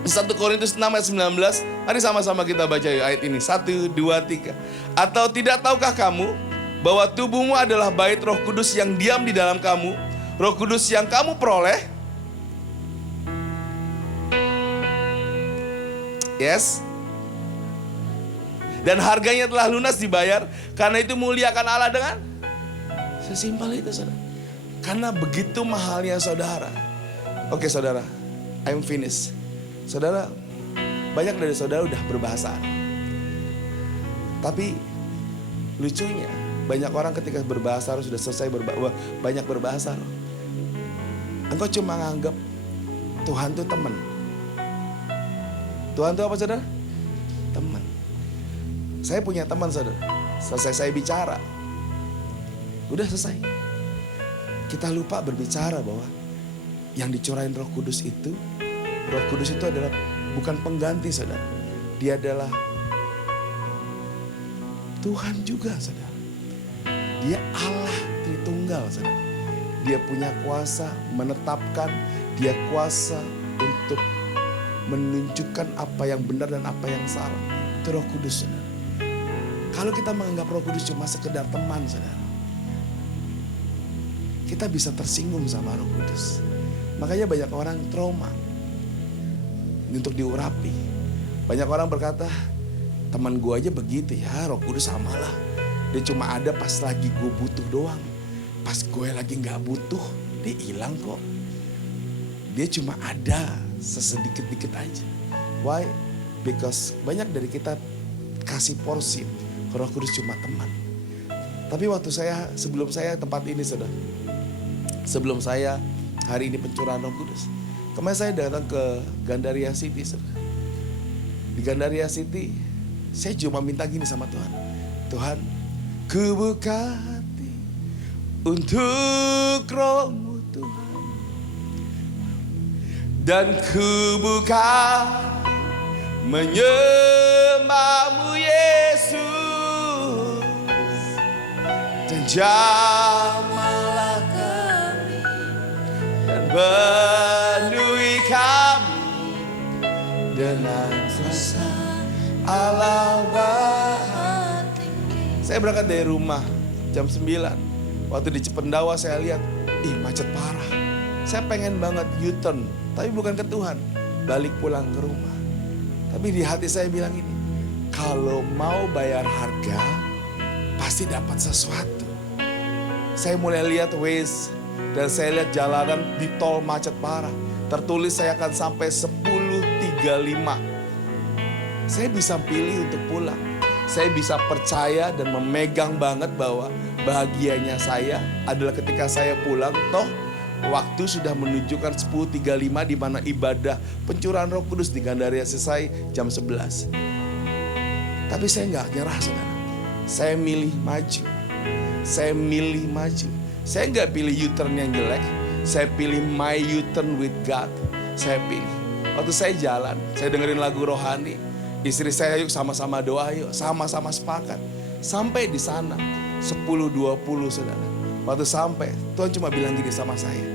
1 Korintus 6 ayat 19. Mari sama-sama kita baca ayat ini. 1, 2, 3. Atau tidak tahukah kamu bahwa tubuhmu adalah bait Roh Kudus yang diam di dalam kamu? Roh Kudus yang kamu peroleh. Yes. Dan harganya telah lunas dibayar. Karena itu muliakan Allah dengan sesimpel itu saudara. Karena begitu mahalnya saudara. Oke saudara, I'm finished. Saudara, banyak dari saudara udah berbahasa. Tapi lucunya banyak orang ketika berbahasa sudah selesai banyak berbahasa. Engkau cuma nganggap Tuhan tuh teman. Tuhan tuh apa saudara? Teman. Saya punya teman saudara. Selesai saya bicara, udah selesai. Kita lupa berbicara bahwa yang dicurahin Roh Kudus itu adalah bukan pengganti saudara. Dia adalah Tuhan juga saudara. Dia Allah Tritunggal saudara. Dia punya kuasa menetapkan, dia kuasa untuk menunjukkan apa yang benar dan apa yang salah. Itu Roh Kudus saudara. Kalau kita menganggap Roh Kudus cuma sekedar teman saudara, kita bisa tersinggung sama Roh Kudus. Makanya banyak orang trauma untuk diurapi. Banyak orang berkata, teman gue aja begitu ya, Roh Kudus samalah. Dia cuma ada pas lagi gue butuh doang. Pas gue lagi gak butuh, dia hilang kok. Dia cuma ada sesedikit-dikit aja. Why? Because banyak dari kita kasih porsi. Roh Kudus cuma teman. Tapi sebelum saya tempat ini saudara, sebelum saya hari ini pencurahan Roh Kudus, kemarin saya datang ke Gandaria City saudara. Di Gandaria City, saya cuma minta gini sama Tuhan. Tuhan, ku buka hati untuk Roh-Mu Tuhan, dan ku buka menyembah-Mu Yesus. Dan jamahlah kami dan penuhi kami dengan kuasa Allah Maha Tinggi. Saya berangkat dari rumah jam 9. Waktu di Cipendawa saya lihat, macet parah. Saya pengen banget U-turn, tapi bukan ke Tuhan, balik pulang ke rumah. Tapi di hati saya bilang ini, kalau mau bayar harga, pasti dapat sesuatu. Saya mulai lihat Waze dan saya lihat jalanan di tol macet parah. Tertulis saya akan sampai 10.35. Saya bisa pilih untuk pulang. Saya bisa percaya dan memegang banget bahwa bahagianya saya adalah ketika saya pulang. Toh waktu sudah menunjukkan 10.35 di mana ibadah pencurahan Roh Kudus di Gandaria selesai jam 11. Tapi saya nggak nyerah saudara. Saya milih maju. Saya milih maju. Saya nggak pilih U-turn yang jelek. Saya pilih my U-turn with God. Saya pilih. Waktu saya jalan, saya dengerin lagu rohani. Istri saya yuk sama-sama doa yuk. Sama-sama sepakat. Sampai di sana 10.20 saudara. Waktu sampai, Tuhan cuma bilang gini sama saya.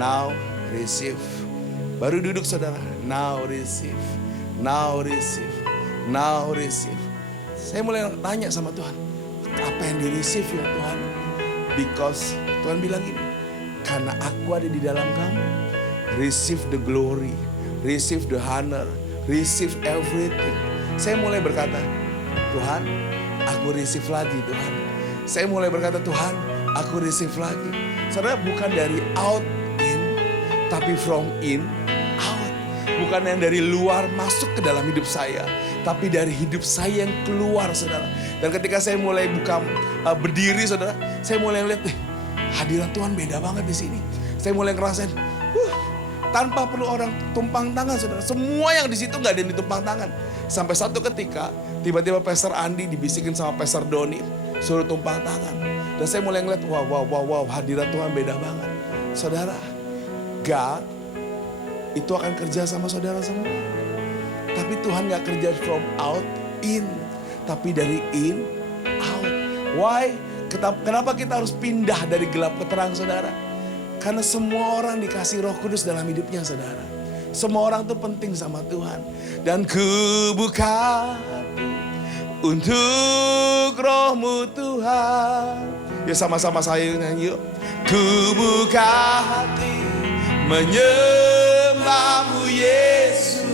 Now receive. Baru duduk saudara. Now receive. Now receive. Now receive. saya mulai tanya sama Tuhan, apa yang di-receive ya Tuhan? Because Tuhan bilang ini, karena aku ada di dalam kamu, receive the glory, receive the honor, receive everything. Saya mulai berkata, Tuhan, aku receive lagi Tuhan. Saya mulai berkata, Tuhan, aku receive lagi. Saudara, bukan dari out in, tapi from in out. Bukan yang dari luar masuk ke dalam hidup saya, tapi dari hidup saya yang keluar, saudara. Dan ketika saya mulai berdiri, saudara, saya mulai lihat, hadirat Tuhan beda banget di sini. Saya mulai ngerasain, tanpa perlu orang tumpang tangan, saudara. Semua yang di situ nggak ada yang ditumpang tangan. Sampai satu ketika, tiba-tiba Pastor Andi dibisikin sama Pastor Doni, suruh tumpang tangan. Dan saya mulai ngeliat, wow, hadirat Tuhan beda banget. Saudara, God itu akan kerja sama saudara semua. Tapi Tuhan gak kerja from out in, tapi dari in out. Why? Kenapa kita harus pindah dari gelap ke terang, saudara? Karena semua orang dikasih Roh Kudus dalam hidupnya, saudara. Semua orang tuh penting sama Tuhan. Dan ku buka untuk Roh-Mu Tuhan. Ya sama-sama saya nyanyi yuk. Ku buka hati menyembah-Mu Yesus,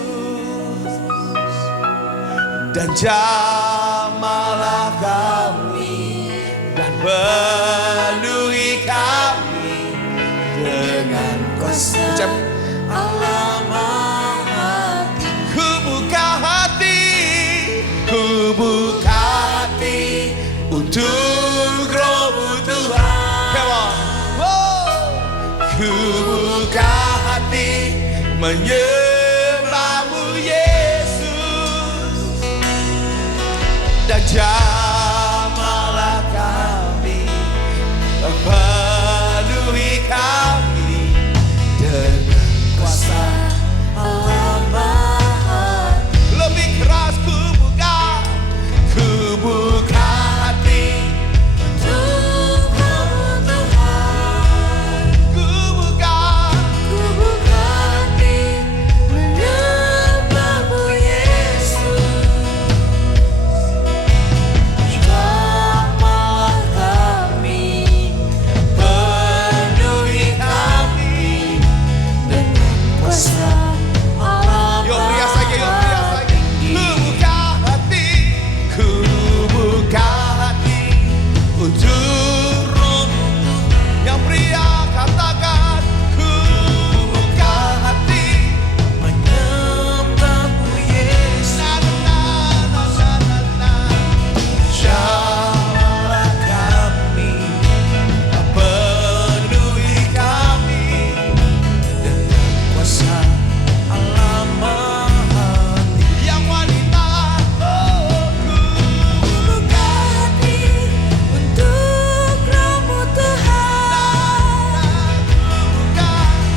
dan jamahlah kami dan penuhi kami dengan kuasa Allah Maha Tinggi. Ku buka hati untuk Roh-Mu Tuhan. Come on. Ku buka hati menyembah-Mu Yesus, dan jamahlah kami, penuhi kami dengan kuasa Allah Maha. Lebih keras, ku buka hati untuk Roh-Mu Tuhan. Ku buka hati menyembah-Mu Yesus, jamahlah kami, penuhi kami dengan kuasa Allah. Yuk rias lagi, yuk rias lagi. Ku buka hati untuk Roh-Mu Tuhan. Yang pria katakan, ku buka hati menyembah-Mu Yesus. Jamahlah kami, penuhi kami dengan kuasa Allah Maha Tinggi. Yang wanita, ku buka hati untuk Roh-Mu Tuhan.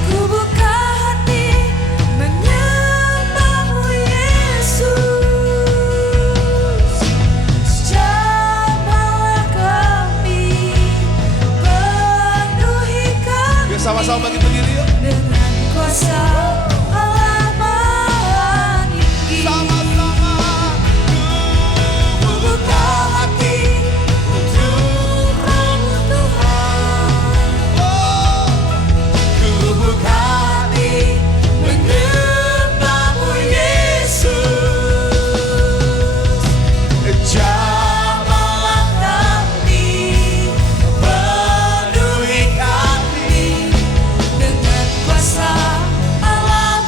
Ku buka hati menyembah-Mu Yesus, jamahlah kami, penuhi kami. Yuk sama-sama bagi berdiri yuk. Dengan kuasa Allah Maha Tinggi. Sama-sama. Ku buka hati untuk Roh-Mu Tuhan. Ku buka hati menyembah-Mu Yesus, jamahlah kami, penuhi kami dengan kuasa Allah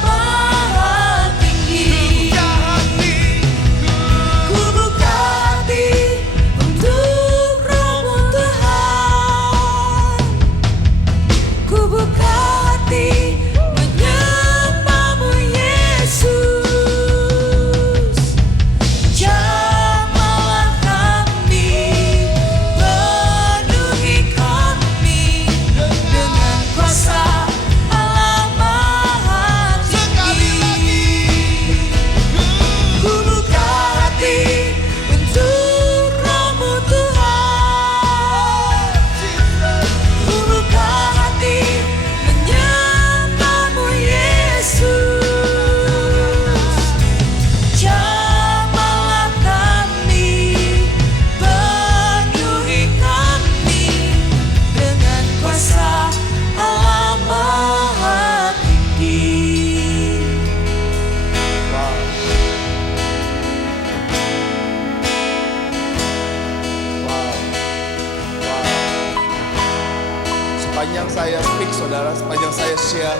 saudara, sepanjang saya share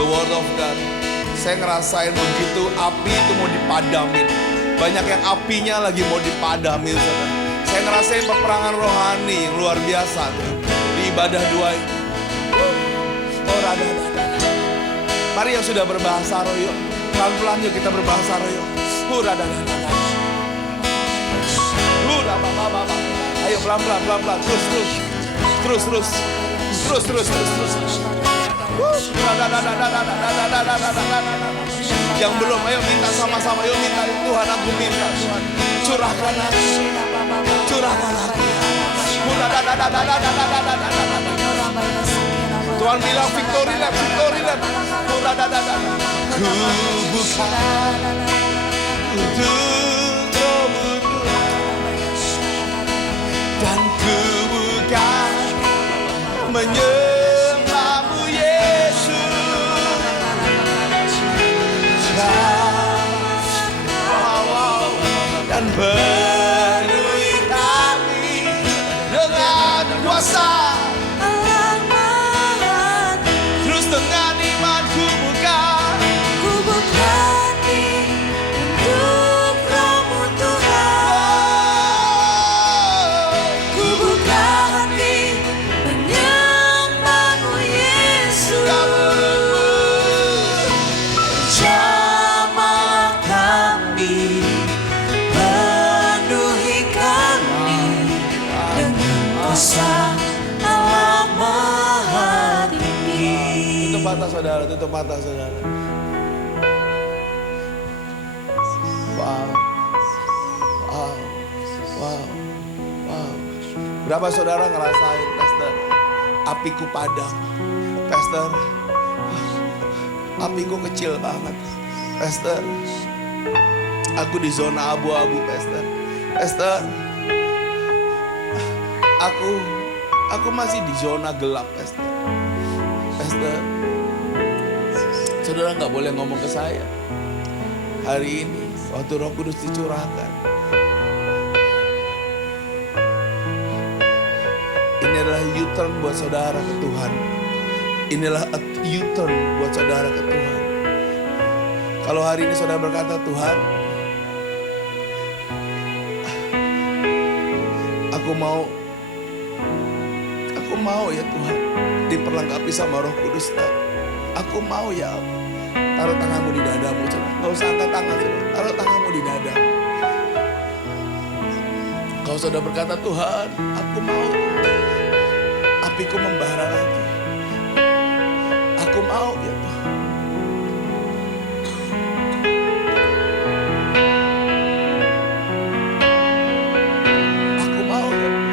the word of God, saya ngerasain begitu api itu mau dipadamin. Banyak yang apinya lagi mau dipadamin, saudara. Saya ngerasain peperangan rohani yang luar biasa di ibadah dua ini. Mari yang sudah berbahasa roh yuk. Pelan-pelan yuk kita berbahasa roh yuk. Ayo pelan-pelan, pelan-pelan. Terus. Yang belum, ayo minta sama-sama. Yuk minta, Tuhan aku minta. Tuhan, curahkan hati. Tuhan bilang victory lap. Ku bukan untuk rohmu dan ku bukan menyembahmu Yesus. Dan penuhi kami dengan kuasa. Terus dengan iman ku bukan hati untuk rohmu Tuhan. Ku buka hati menyembahmu Yesus. Jamah kami, penuhi kami dengan kuasa Allah Maha Tinggi. Tutup mata saudara. Wow. Berapa saudara ngerasain, Pastor, apiku padam. Pastor, apiku kecil banget. Pastor, aku di zona abu-abu. Pastor, aku masih di zona gelap. Pastor, saudara nggak boleh ngomong ke saya. Hari ini waktu Roh Kudus dicurahkan, ini adalah U-turn buat saudara ke Tuhan. Inilah U-turn buat saudara ke Tuhan. Kalau hari ini saudara berkata, Tuhan, aku mau ya Tuhan diperlengkapi sama Roh Kudus. Aku mau ya Allah. Taruh tanganmu di dadamu, saudara. Gak usah angkat tangan, saudara. Taruh tanganmu di dadamu. Kalau saudara berkata, Tuhan, aku mau apiku membara lagi. Aku mau ya Tuhan. Aku mau ya Tuhan.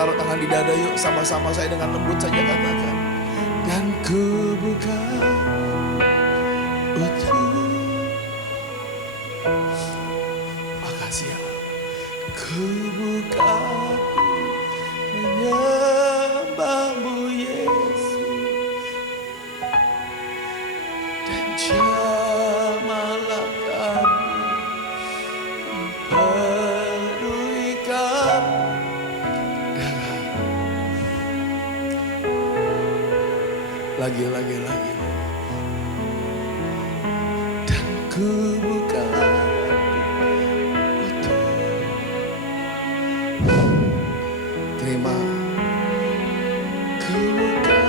Taruh tangan di dada yuk, sama-sama saya dengan lembut saja katakan. Dan ku buka utuh. Makasih ya. Ku buka menyembahmu Yesus. Dan jamalah kami, penuhi kami. Lagi. Dan ku buka utuh. Terima. Ku buka.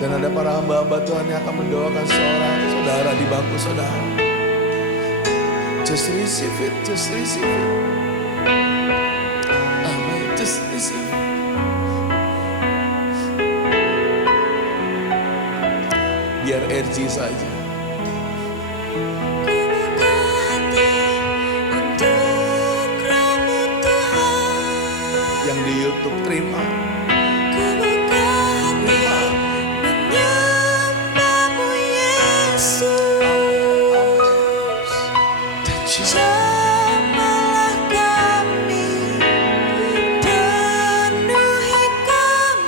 Dan ada para hamba-hamba Tuhan yang akan mendoakan seorang saudara di bangku saudara. Just receive it. Just receive. Biar energi saja. Yang di YouTube terima. Menyembahmu Yesus. Jamalah kami, penuhi kami.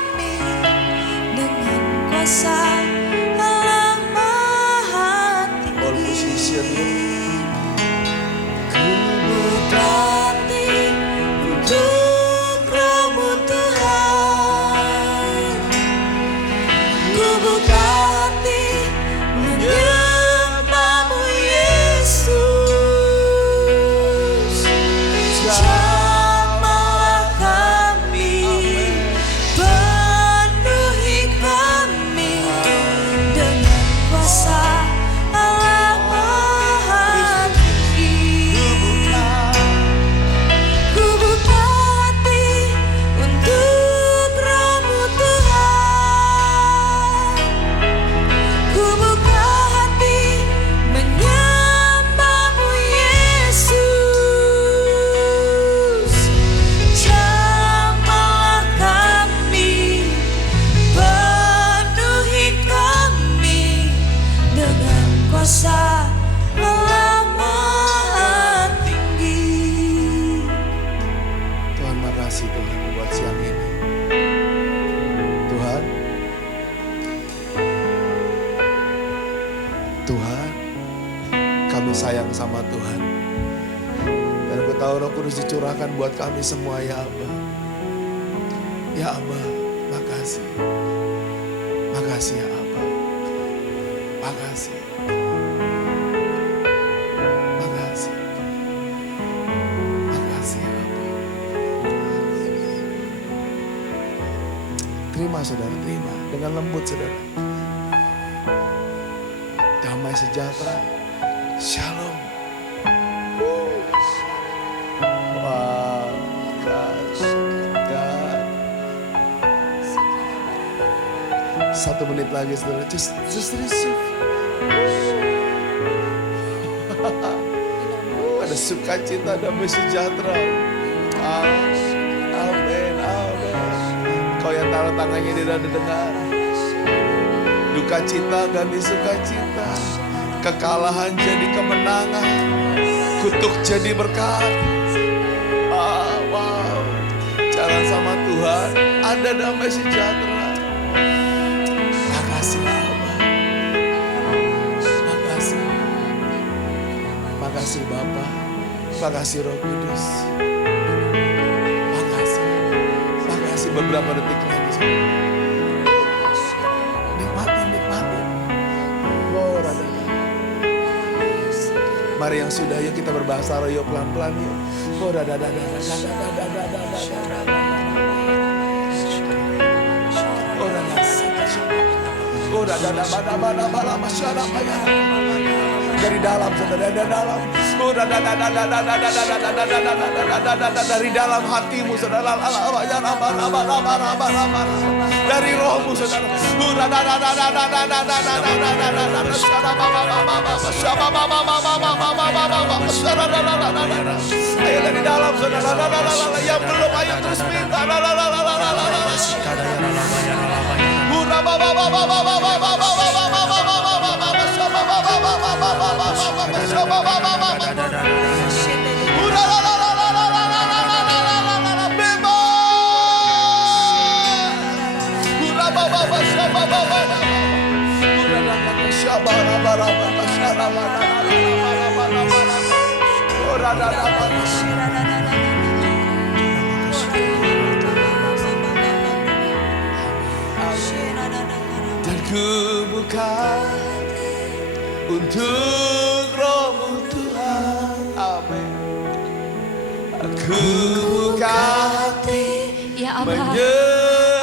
kuasa Allah Maha Tinggi. All position ya. Ku buka hati untuk Roh-Mu Tuhan. Ku buka hati menyembah-Mu Yesus. Jamahlah kami, penuhi kami dengan kuasa Allah Maha Tinggi. Ku buka hati untuk Roh-Mu Tuhan. Ku buka hati menyembah-Mu Yesus. Jamahlah kami, penuhi kami dengan kuasa Allah Maha Tinggi. Tuhan, makasih Tuhan buat siang ini. Tuhan, Tuhan, kami sayang sama Tuhan. Dan aku tahu Roh Kudus dicurahkan buat kami semua ya Abba. Ya Abba, makasih. Makasih ya Abba. Makasih. Makasih. Makasih ya Abba. Terima saudara, terima. Dengan lembut saudara. Damai sejahtera. Shalom. Wow, gosh, God. 1 menit lagi saudara, just receive. Ada sukacita, damai sejahtera. Amin, amin. Kau yang taruh tangannya di dada dengar. Duka cita ganti sukacita. Kekalahan jadi kemenangan. Kutuk jadi berkat. Wow. Jalan sama Tuhan. Ada damai sejahtera. Makasih Abah. Makasih. Makasih Bapa. Makasih Roh Kudus. Makasih. Makasih beberapa detik lagi. Nikmatin. Wow, mari yang sudah, yuk kita berbahasa roh, yuk pelan-pelan yuk. Oh, dari dalam, saudara, dari dalam. Dari dalam hatimu, saudara. Dari rohmu, saudara. Ayo dari dalam, saudara. Yang belum, ayo terus minta. Dan ku buka untuk Roh-Mu Tuhan. Amin. Aku buka hati. Ya Allah,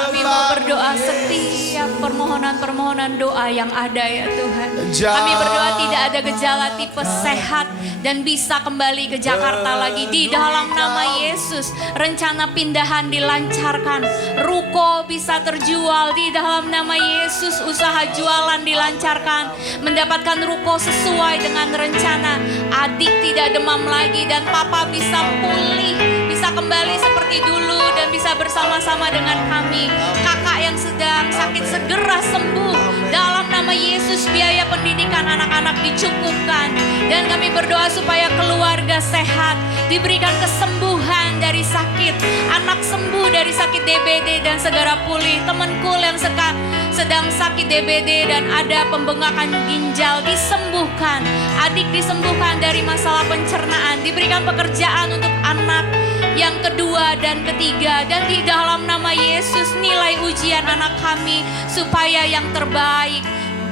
kami mau berdoa setiap permohonan-permohonan doa yang ada ya Tuhan. Kami berdoa tidak ada gejala tipes, sehat dan bisa kembali ke Jakarta lagi di dalam nama Yesus. Rencana pindahan dilancarkan, ruko bisa terjual di dalam nama Yesus. Usaha jualan dilancarkan, mendapatkan ruko sesuai dengan rencana. Adik tidak demam lagi dan papa bisa pulih, bisa kembali seperti dulu dan bisa bersama-sama dengan kami. Kakak yang sedang sakit segera sembuh dalam nama Yesus. Biaya pendidikan anak-anak dicukupkan dan kami berdoa supaya keluarga sehat, diberikan kesembuhan dari sakit, anak sembuh dari sakit DBD dan segera pulih. Temanku yang sedang sedang sakit DBD dan ada pembengkakan ginjal disembuhkan. Adik disembuhkan dari masalah pencernaan, diberikan pekerjaan untuk anak yang kedua dan ketiga. Dan di dalam nama Yesus nilai ujian anak kami supaya yang terbaik.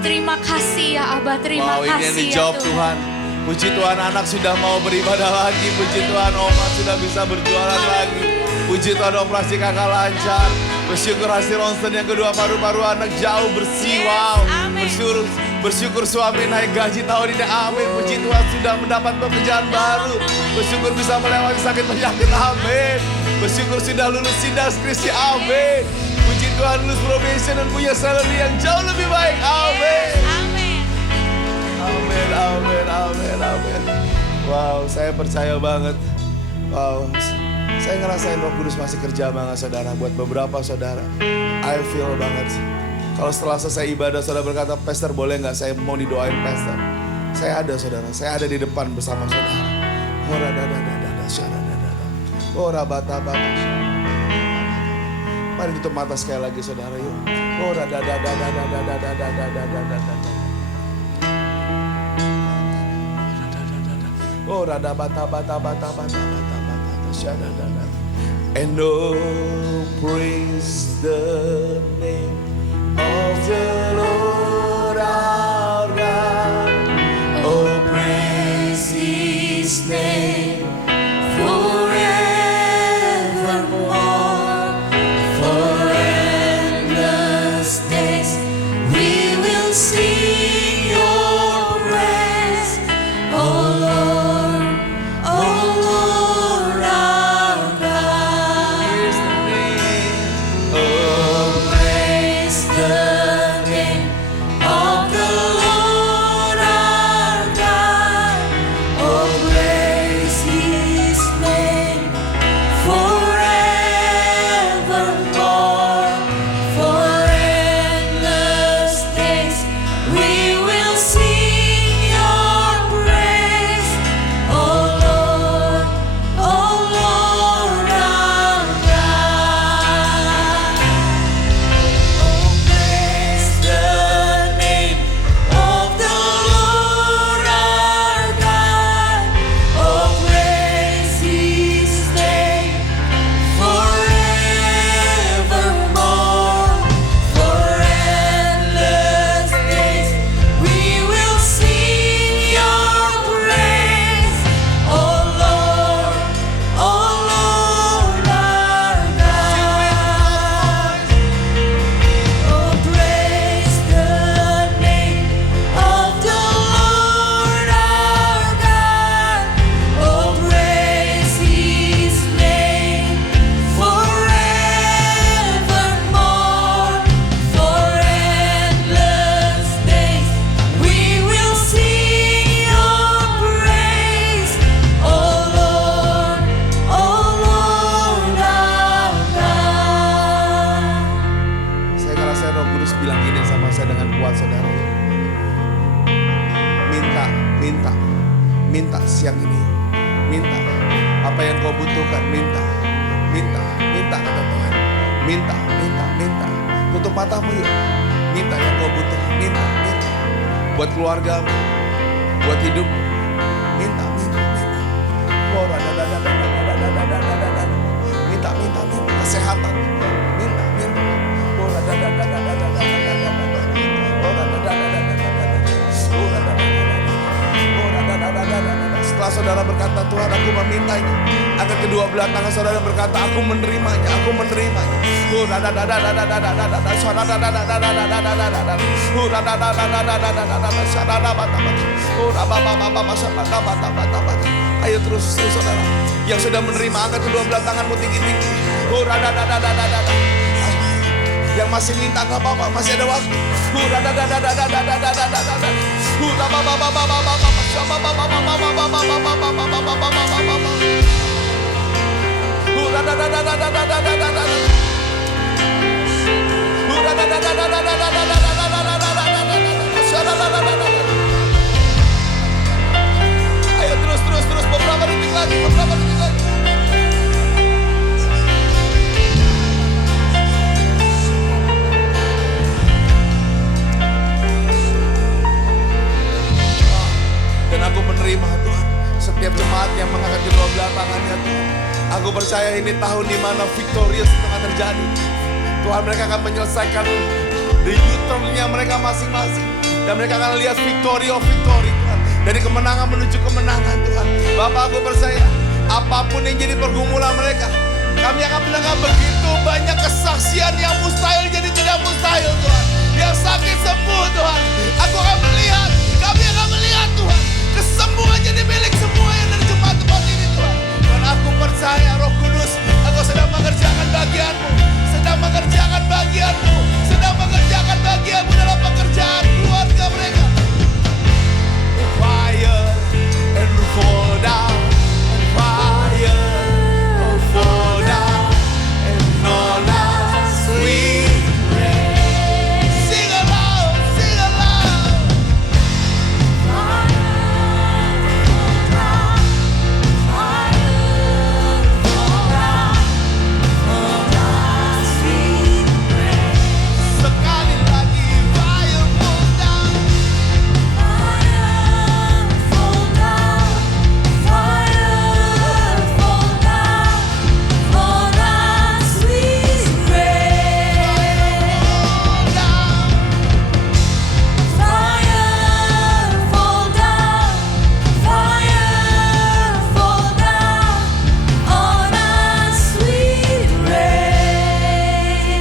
Terima kasih ya Abah, terima Ini yang kasih ya dijawab Tuhan. Puji Tuhan anak sudah mau beribadah lagi. Puji Tuhan Oma sudah bisa berjualan lagi. Puji Tuhan operasi kakak lancar. Bersyukur hasil ronsen yang kedua paru-paru anak jauh bersih. Wow. Bersyukur suami naik gaji tahun ini. Amin. Puji Tuhan sudah mendapat pekerjaan baru. Bersyukur bisa melewati sakit penyakit. Amin. Bersyukur sudah lulus sidang skripsi. Amin. Puji Tuhan lulus probation dan punya salary yang jauh lebih baik. Amin. Amin, amin, amin, amin. Wow, saya percaya banget. Wow, saya ngerasain Roh Kudus masih kerja banget saudara. Buat beberapa saudara, I feel banget. Kalau setelah selesai ibadah saudara berkata, Pastor boleh gak saya mau didoain Pastor? Saya ada saudara, saya ada di depan bersama saudara. Ora dadadadada, syadadadada. Ora bata-bata. Mari tutup mata sekali lagi saudara yuk. Ora dadadadadadadadadadadadadadada. Oh, rada bata bata bata bata bata bata syadadada. And oh, praise the name of the Lord our God. Oh, praise His name forevermore. For endless days we will sing Your praise, oh Lord. Minta siang ini. Minta. Apa yang kau butuhkan, minta. Minta, minta kata Tuhan. Minta, minta, minta. Tutup matamu yuk. Minta yang kau butuhkan, minta, minta. Buat keluargamu, buat hidupmu. Minta, minta, minta. Minta, minta, minta. Kesehatan. Minta, minta. Setelah saudara berkata Tuhan aku memintanya, angkat kedua belah tangan saudara berkata aku menerimanya, aku menerimanya. Ayo terus saudara yang sudah menerima, angkat kedua belah tanganmu tinggi-tinggi. Yang masih minta gak apa-apa, masih ada waktu. Ayo terus beberapa detik lagi. Aku percaya ini tahun di mana victorious itu akan terjadi. Tuhan, mereka akan menyelesaikan the U-turn-nya mereka masing-masing. Dan mereka akan lihat victory of victory, Tuhan. Dari kemenangan menuju kemenangan, Tuhan. Bapak, aku percaya apapun yang jadi pergumulan mereka, kami akan mendengar begitu banyak kesaksian yang mustahil jadi tidak mustahil, Tuhan. Yang sakit sembuh, Tuhan. Aku akan melihat, kami akan melihat, Tuhan, kesembuhan jadi milik semua yang dari jemaat tempat ini, Tuhan. Dan aku percaya Roh Kudus, Engkau sedang mengerjakan bagianmu, sedang mengerjakan bagianmu, sedang mengerjakan bagianmu dalam pekerjaan keluarga mereka. Fire and fall down, fire and fall down, and all our sweet rain. Sing aloud, sing aloud. Sekali lagi, fire fall down.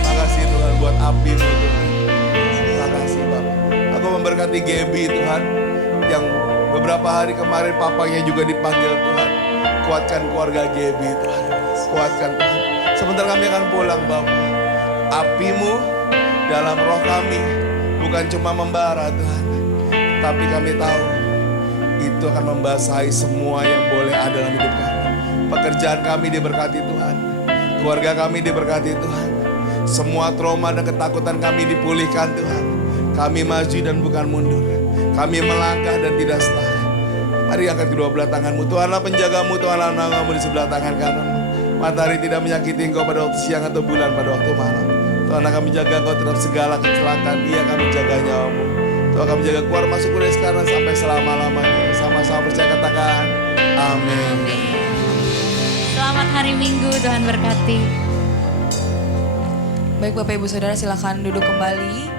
Makasih Tuhan buat api-Mu, Tuhan. Makasih Bapak. Aku memberkati Gaby, Tuhan, yang beberapa hari kemarin papanya juga dipanggil, Tuhan. Kuatkan keluarga Gaby, Tuhan. Kuatkan, Tuhan. Sebentar kami akan pulang, Bapak. Api-Mu dalam roh kami bukan cuma membara, Tuhan, tapi kami tahu itu akan membasahi semua yang boleh ada dalam hidup kami. Pekerjaan kami diberkati, Tuhan. Keluarga kami diberkati, Tuhan. Semua trauma dan ketakutan kami dipulihkan, Tuhan. Kami maju dan bukan mundur. Kami melangkah dan tidak setara. Mari angkat kedua belah tanganmu. Tuhanlah penjagamu, Tuhanlah naunganmu di sebelah tangan kananmu. Matahari tidak menyakiti engkau pada waktu siang atau bulan pada waktu malam. Tuhan akan menjaga engkau terhadap segala kecelakaan. Dia akan menjaga nyawamu. Tuhan akan menjaga keluar masuk dari sekarang sampai selama-lamanya. Sama-sama percaya, katakan amin. Selamat hari Minggu, Tuhan berkati. Baik Bapak Ibu Saudara, silakan duduk kembali.